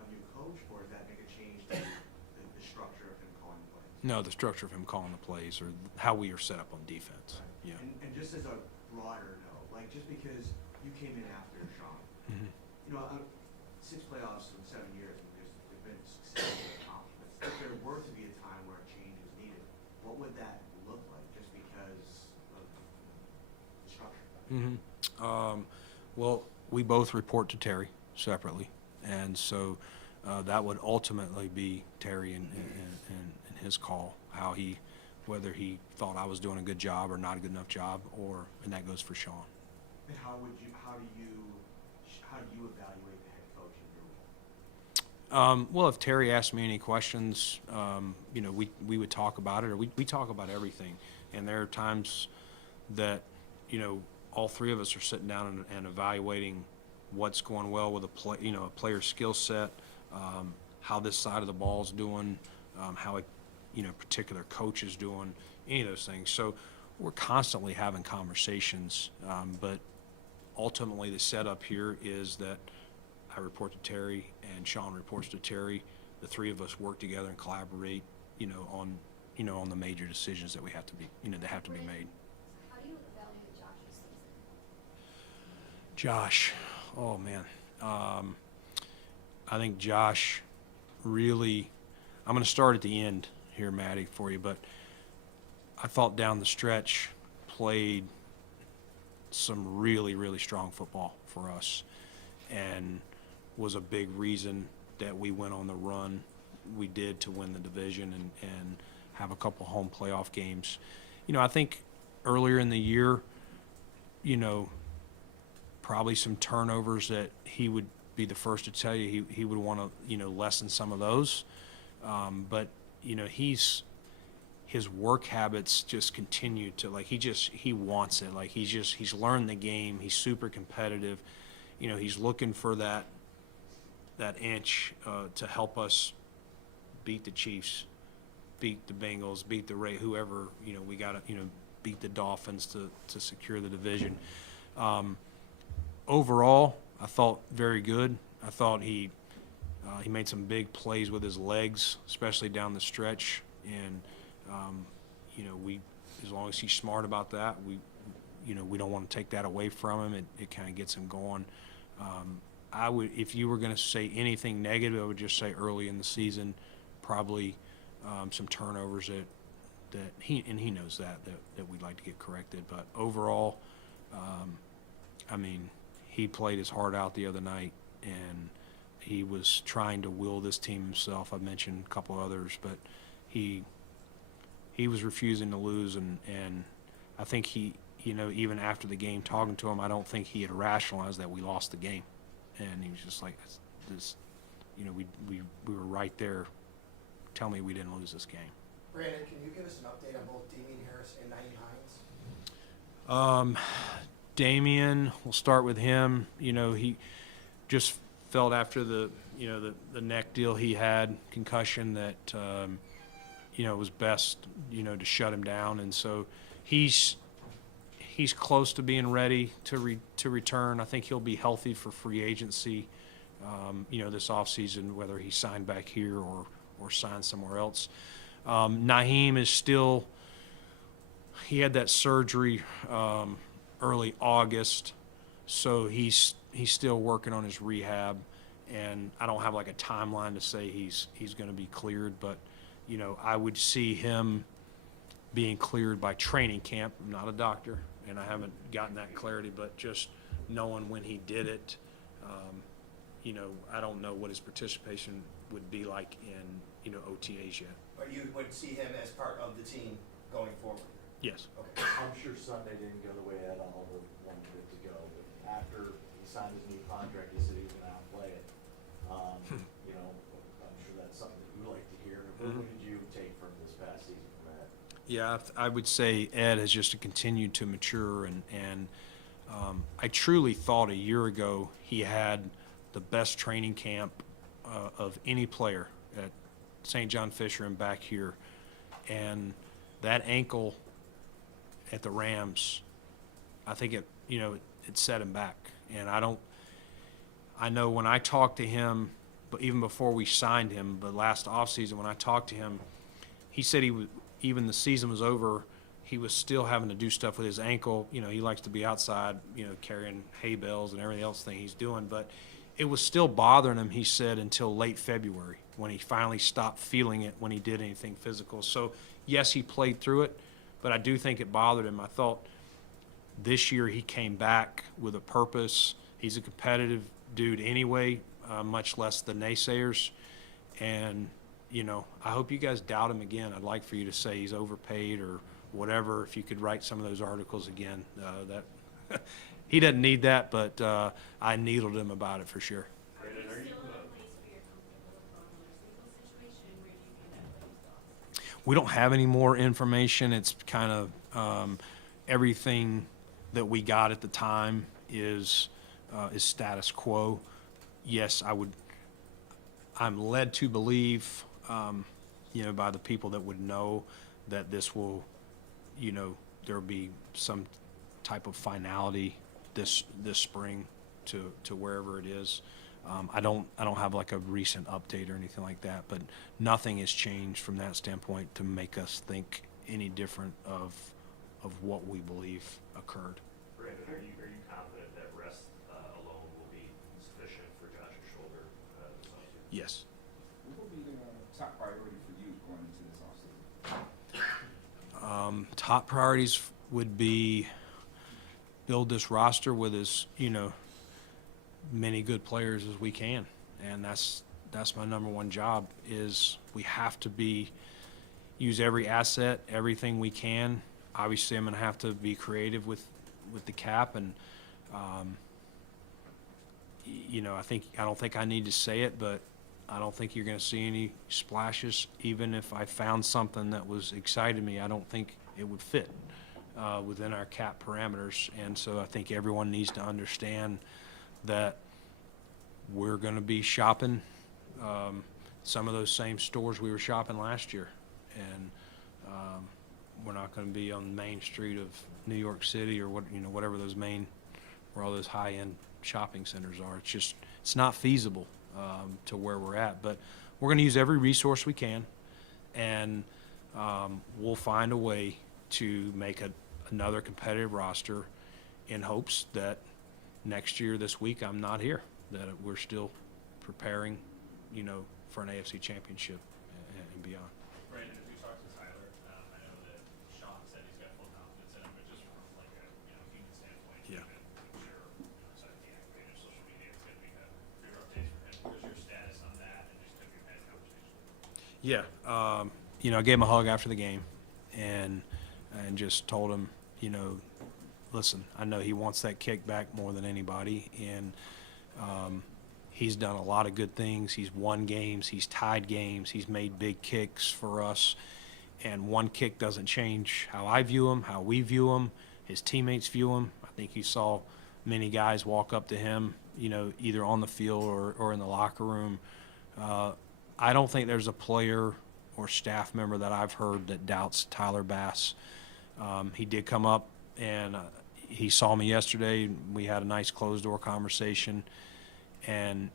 a new coach, or does that make a change to the structure of him calling the plays? No, the structure of him calling the plays or how we are set up on defense. Right. Yeah. And just as a broader note, like just because you came in after Sean, you know, 6 playoffs in 7 years, and there's been successful accomplishments. If there were to be a time where a change is needed, what would that look like just because of the structure? Well, we both report to Terry separately, and so that would ultimately be Terry and his call, whether he thought I was doing a good job or not a good enough job, and that goes for Sean. And how do you evaluate the head coach in your role? Well, if Terry asked me any questions, you know, we would talk about it, or we talk about everything. And there are times that, you know, all three of us are sitting down and evaluating what's going well with a player's skill set, how this side of the ball is doing, how a particular coach is doing, any of those things. So we're constantly having conversations, but ultimately the setup here is that I report to Terry and Sean reports to Terry. The three of us work together and collaborate, on the major decisions that have to be made. How do you evaluate Josh's season? Josh, oh man, I think Josh really. I'm going to start at the end here, Maddie, for you, but I thought down the stretch played some really, really strong football for us, and was a big reason that we went on the run we did to win the division and have a couple home playoff games. I think earlier in the year, probably some turnovers that he would be the first to tell you he would want to, lessen some of those. But, his work habits just continue to, he wants it. He's learned the game. He's super competitive. He's looking for that that inch to help us beat the Chiefs, beat the Bengals, beat the whoever, we got to, beat the Dolphins to secure the division. Overall, I thought very good. I thought he made some big plays with his legs, especially down the stretch. And, we, as long as he's smart about that, we don't want to take that away from him. It kind of gets him going. I would, if you were going to say anything negative, I would just say early in the season, probably some turnovers that he knows that we'd like to get corrected. But overall, he played his heart out the other night, and he was trying to will this team himself. I mentioned a couple others, but he was refusing to lose, and I think he, even after the game, talking to him, I don't think he had rationalized that we lost the game, and he was just like, "This, we were right there. Tell me we didn't lose this game." Brandon, can you give us an update on both Damian Harris and Naeem Hines? Damian, we'll start with him. He just felt after the neck deal he had, concussion, that it was best to shut him down, and so he's close to being ready to return. I think he'll be healthy for free agency, this offseason, whether he signed back here or signed somewhere else. Naeem is still, he had that surgery early August, so he's still working on his rehab, and I don't have like a timeline to say he's going to be cleared, but I would see him being cleared by training camp. I'm not a doctor, and I haven't gotten that clarity, but just knowing when he did it, I don't know what his participation would be like in OTAs yet. But you would see him as part of the team going forward? Yes. Okay. I'm sure Sunday didn't go the way Ed all wanted it to go, but after he signed his new contract, he said he was going to outplay it. I'm sure that's something that you like to hear. What did you take from this past season from Ed? Yeah, I would say Ed has just continued to mature, and I truly thought a year ago he had the best training camp of any player at St. John Fisher and back here, and that ankle at the Rams, I think it set him back. And I know when I talked to him, but even before we signed him, but last offseason when I talked to him, he said even the season was over, he was still having to do stuff with his ankle. He likes to be outside, carrying hay bales and everything else thing he's doing, but it was still bothering him, he said, until late February when he finally stopped feeling it when he did anything physical. So, yes, he played through it, but I do think it bothered him. I thought this year he came back with a purpose. He's a competitive dude anyway, much less the naysayers. And, I hope you guys doubt him again. I'd like for you to say he's overpaid or whatever. If you could write some of those articles again, that he doesn't need that, but I needled him about it for sure. Are you still in a place where you're comfortable with Von Miller's legal situation? Where do you view that with thoughts? We don't have any more information. It's kind of everything that we got at the time is status quo. Yes, I'm led to believe, by the people that would know that this will, there'll be some type of finality this spring to wherever it is. I don't have like a recent update or anything like that, but nothing has changed from that standpoint to make us think any different of what we believe occurred. Brandon, are you confident that rest alone will be sufficient for Josh's shoulder this offseason? Yes. What will be the top priority for you going into this offseason? Top priorities would be build this roster with as many good players as we can, and that's my number one job. Is we have to use every asset, everything we can. Obviously, I'm going to have to be creative with the cap, and I don't think I need to say it, but I don't think you're going to see any splashes. Even if I found something that was exciting me, I don't think it would fit within our cap parameters. And so I think everyone needs to understand that we're going to be shopping some of those same stores we were shopping last year. And we're not going to be on Main Street of New York City or whatever those where all those high-end shopping centers are. It's not feasible to where we're at. But we're going to use every resource we can, and we'll find a way to make another competitive roster in hopes that next year this week I'm not here, that we're still preparing, for an AFC championship and beyond. Brandon, as we talked to Tyler, I know that Sean said he's got full confidence in him, but just from like a human standpoint, Yeah. I'm sure aside from the activated social media, it's going to be a bigger updates for him. Where's your status on that, and just have you had conversations? Yeah, I gave him a hug after the game, and just told him, listen, I know he wants that kick back more than anybody, and he's done a lot of good things. He's won games, he's tied games, he's made big kicks for us, and one kick doesn't change how I view him, how we view him, his teammates view him. I think you saw many guys walk up to him, either on the field or in the locker room. I don't think there's a player or staff member that I've heard that doubts Tyler Bass. He did come up and he saw me yesterday. We had a nice closed-door conversation. And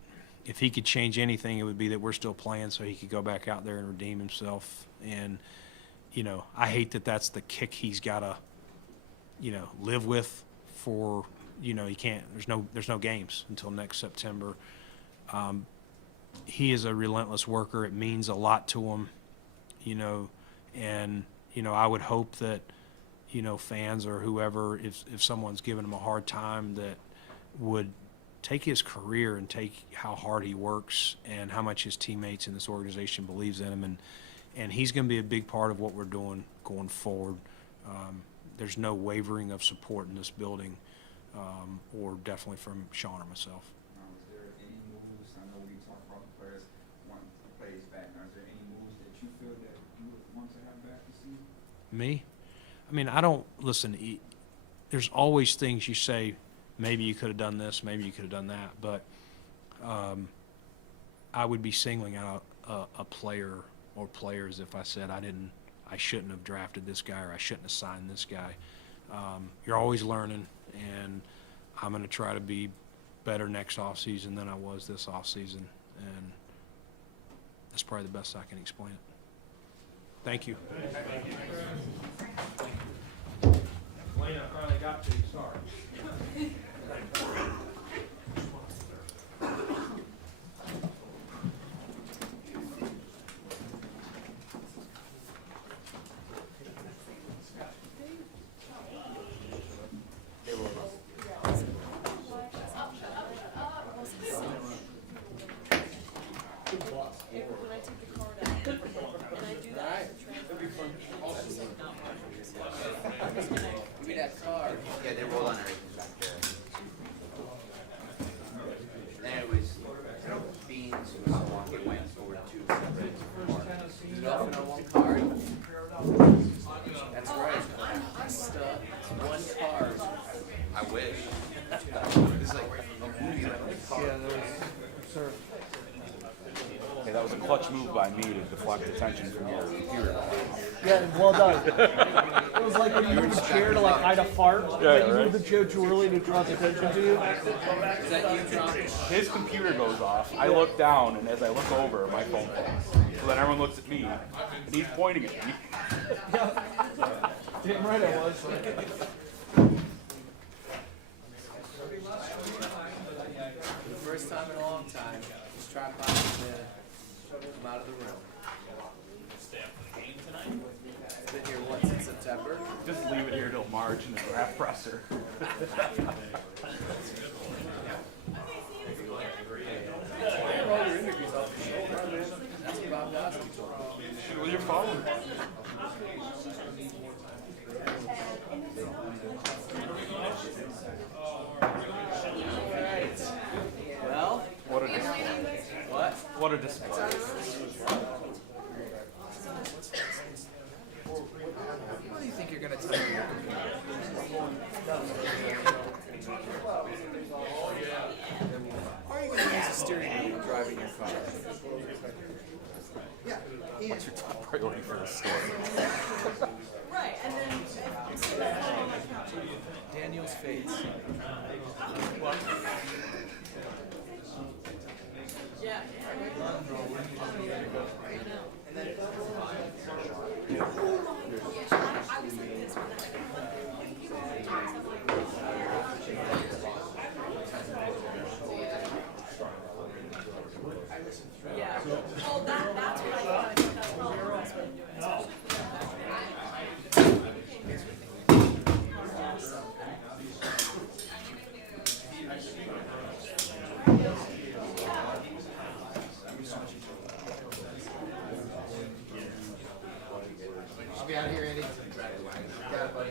if he could change anything, it would be that we're still playing so he could go back out there and redeem himself. And, I hate that that's the kick he's got to, live with for, he can't, there's no games until next September. He is a relentless worker. It means a lot to him, and, I would hope that, fans or whoever, if someone's giving him a hard time, that would take his career and take how hard he works and how much his teammates in this organization believes in him. And he's going to be a big part of what we're doing going forward. There's no wavering of support in this building, or definitely from Sean or myself. Is there any moves, I know we talk about the players wanting the plays back, now is there any moves that you feel that you would want to have back this season? Me? I don't, listen, there's always things you say, maybe you could have done this, maybe you could have done that, but I would be singling out a player or players if I said I shouldn't have drafted this guy or I shouldn't have signed this guy. You're always learning, and I'm going to try to be better next offseason than I was this offseason, and that's probably the best I can explain it. Thank you. Lane, I finally got to you, sorry. Yeah, they roll on everything back there. And it was, beans and so on, it went over two separate. You often on one card. That's right. Just one card. I wish. This is like a movie like card. Yeah, there was, sir. Okay, that was a clutch move by me to deflect attention from your computer. Yeah, well done. It was like when you moved the chair to like hide a fart, but you moved the chair too early to draw attention to you. Is that you dropping? His computer goes off. I look down, and as I look over, my phone falls. So then everyone looks at me, and he's pointing at me. Damn right I was. For the first time in a long time, just try to come out of the room. Stay up for the game tonight? Been here once in September. Just leave it here till March in the draft presser. Roll your interviews off your shoulder, man. That's what Bob Gosling told me. Shoot with your phone. Well, What a display. what? What a display. What do you think you're gonna tell me? Or are you gonna use a What's your top priority for the store? Right, and then sit at home on my couch. Daniel's face. Yeah. And then, I was like this when yeah. Well, that's what I thought. I think that's probably the best way to do it, especially for I'll be out of here, Andy. Got it, buddy.